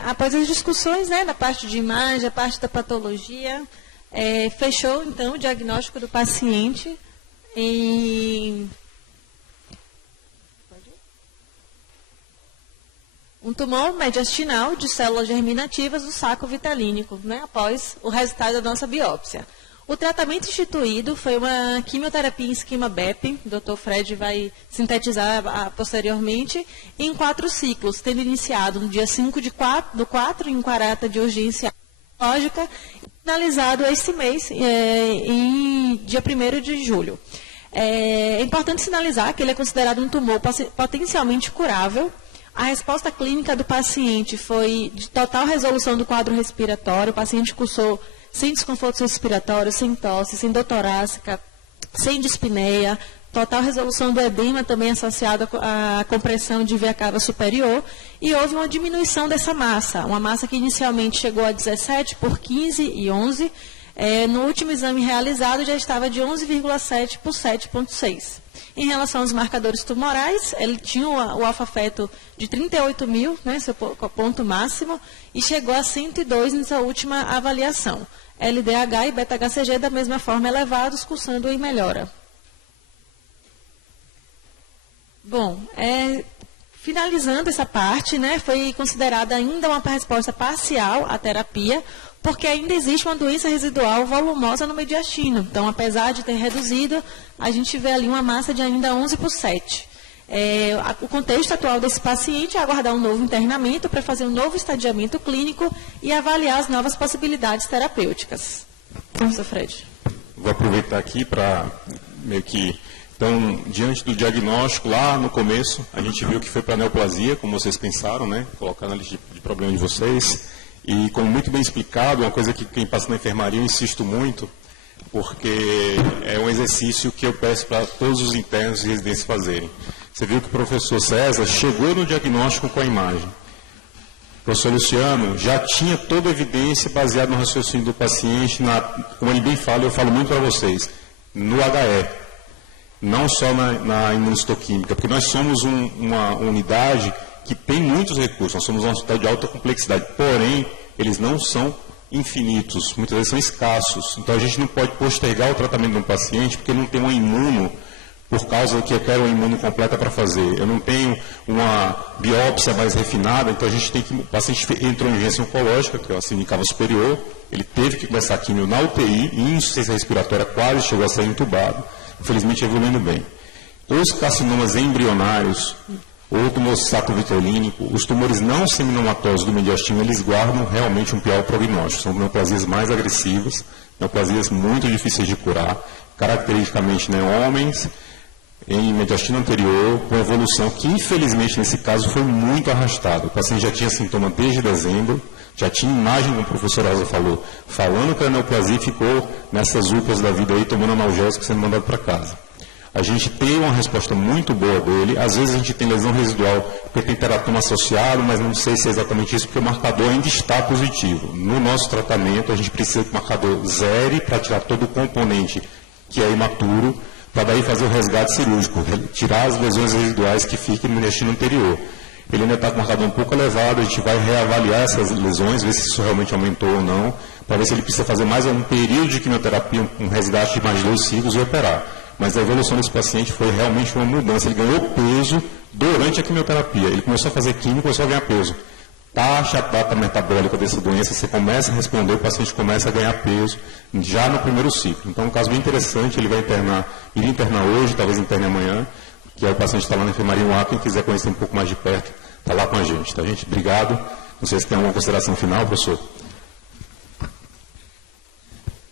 após as discussões, né, da parte de imagem, a parte da patologia, fechou, então, o diagnóstico do paciente em um tumor mediastinal de células germinativas do saco vitelínico, né, após o resultado da nossa biópsia. O tratamento instituído foi uma quimioterapia em esquema BEP, o Dr. Fred vai sintetizar posteriormente, em 4 ciclos, tendo iniciado no dia 5 do 4 em quarata de urgência lógica, e finalizado esse mês, em dia 1º de julho. É importante sinalizar que ele é considerado um tumor potencialmente curável. A resposta clínica do paciente foi de total resolução do quadro respiratório, o paciente cursou sem desconforto respiratório, sem tosse, sem dor torácica, sem dispneia, total resolução do edema também associado à compressão de veia cava superior, e houve uma diminuição dessa massa, uma massa que inicialmente chegou a 17 por 15 e 11, no último exame realizado já estava de 11,7 por 7,6. Em relação aos marcadores tumorais, ele tinha o alfa-feto de 38.000, né, seu ponto máximo, e chegou a 102 nessa última avaliação. LDH e beta-HCG da mesma forma elevados, cursando em melhora. Bom, finalizando essa parte, né, foi considerada ainda uma resposta parcial à terapia, porque ainda existe uma doença residual volumosa no mediastino. Então, apesar de ter reduzido, a gente vê ali uma massa de ainda 11 por 7. O contexto atual desse paciente é aguardar um novo internamento para fazer um novo estadiamento clínico e avaliar as novas possibilidades terapêuticas. Professor Fred. Vou aproveitar aqui para meio que... Então, diante do diagnóstico, lá no começo, a gente viu que foi para neoplasia, como vocês pensaram, né? Colocando a lista de problema de vocês. E, como muito bem explicado, uma coisa que quem passa na enfermaria eu insisto muito, porque é um exercício que eu peço para todos os internos e residentes fazerem. Você viu que o professor César chegou no diagnóstico com a imagem. O professor Luciano já tinha toda a evidência baseada no raciocínio do paciente, como ele bem fala, eu falo muito para vocês, no HE, não só na imunistoquímica, porque nós somos uma unidade que tem muitos recursos, nós somos uma hospital de alta complexidade, porém, eles não são infinitos, muitas vezes são escassos. Então a gente não pode postergar o tratamento de um paciente porque não tem um imuno, por causa que eu quero uma imuno completa para fazer. Eu não tenho uma biópsia mais refinada, então a gente tem que... O paciente entrou em urgência oncológica, que é a síndrome cava superior, ele teve que começar a quimio na UTI, e insuficiência respiratória quase chegou a ser entubado. Infelizmente evoluindo bem. Os carcinomas embrionários, ou tumorcistato vitolínico, os tumores não seminomatosos do mediastino, eles guardam realmente um pior prognóstico. São neoplasias mais agressivas, neoplasias muito difíceis de curar, caracteristicamente homens em mediastino anterior, com evolução que, infelizmente, nesse caso, foi muito arrastada. O paciente já tinha sintoma desde dezembro, já tinha imagem, como o professor Rosa falou, falando que a neoplasia e ficou nessas UPAs da vida aí, tomando analgésico sendo mandado para casa. A gente tem uma resposta muito boa dele, às vezes a gente tem lesão residual, porque tem teratoma associado, mas não sei se é exatamente isso, porque o marcador ainda está positivo. No nosso tratamento, a gente precisa que o marcador zere para tirar todo o componente que é imaturo, para daí fazer o resgate cirúrgico, tirar as lesões residuais que fiquem no intestino anterior. Ele ainda está com o marcador um pouco elevado, a gente vai reavaliar essas lesões, ver se isso realmente aumentou ou não, para ver se ele precisa fazer mais um período de quimioterapia, um resgate de mais 2 ciclos e operar. Mas a evolução desse paciente foi realmente uma mudança, ele ganhou peso durante a quimioterapia, ele começou a fazer químio e começou a ganhar peso. Taxa metabólica dessa doença, você começa a responder, o paciente começa a ganhar peso já no primeiro ciclo. Então, é um caso bem interessante, ele vai iria internar hoje, talvez interne amanhã, que é o paciente está lá na enfermaria 1A, quem quiser conhecer um pouco mais de perto, está lá com a gente, tá, gente? Obrigado. Não sei se tem alguma consideração final, professor.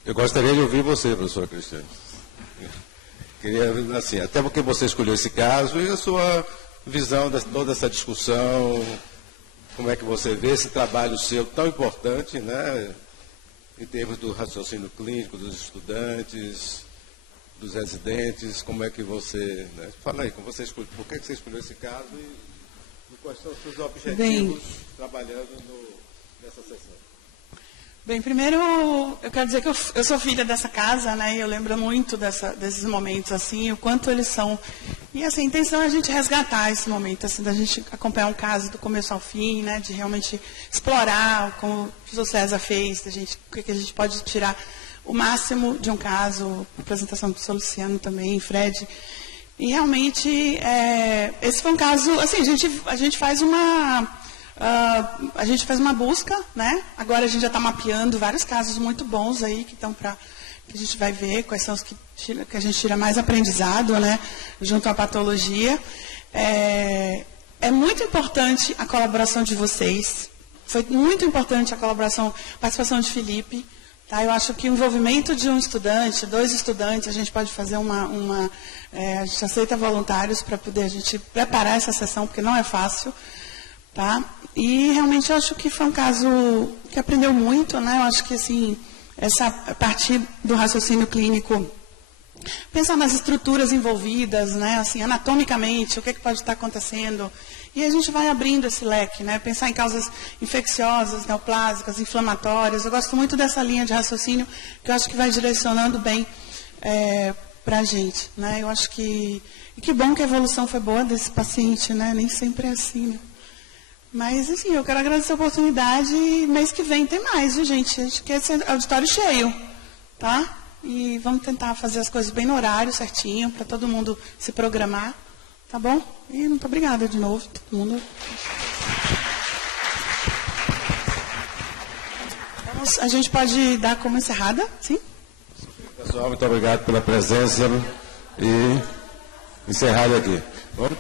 Eu gostaria de ouvir você, professor Cristiano. Queria, assim, até porque você escolheu esse caso e a sua visão de toda essa discussão, como é que você vê esse trabalho seu tão importante, né, em termos do raciocínio clínico dos estudantes, dos residentes, como é que você... Né, fala aí, como você escolheu, por que você escolheu esse caso e quais são os seus objetivos trabalhando nessa sessão? Bem, primeiro, eu quero dizer que eu sou filha dessa casa, né, e eu lembro muito desses momentos, assim, o quanto eles são... E, assim, a intenção é a gente resgatar esse momento, assim, da gente acompanhar um caso do começo ao fim, né, de realmente explorar, como o professor César fez, o que a gente pode tirar o máximo de um caso, a apresentação do professor Luciano também, Fred. E, realmente, esse foi um caso... Assim, a gente faz uma busca, né? Agora a gente já está mapeando vários casos muito bons aí que estão para que a gente vai ver quais são os que a gente tira mais aprendizado, né? Junto à patologia. É muito importante a colaboração de vocês. Foi muito importante a participação de Felipe. Tá? Eu acho que o envolvimento de um estudante, 2 estudantes, a gente pode fazer a gente aceita voluntários para poder a gente preparar essa sessão, porque não é fácil. Tá? E realmente eu acho que foi um caso que aprendeu muito, né? Eu acho que assim, a partir do raciocínio clínico, pensar nas estruturas envolvidas, né? Assim, anatomicamente, o que pode estar acontecendo. E a gente vai abrindo esse leque, né? Pensar em causas infecciosas, neoplásicas, inflamatórias. Eu gosto muito dessa linha de raciocínio, que eu acho que vai direcionando bem para a gente, né? Eu acho que... E que bom que a evolução foi boa desse paciente, né? Nem sempre é assim, né? Mas, assim, eu quero agradecer a oportunidade e mês que vem tem mais, viu, gente? A gente quer esse auditório cheio, tá? E vamos tentar fazer as coisas bem no horário, certinho, para todo mundo se programar, tá bom? E muito obrigada de novo, todo mundo. A gente pode dar como encerrada, sim? Pessoal, muito obrigado pela presença e encerrado aqui. Vamos?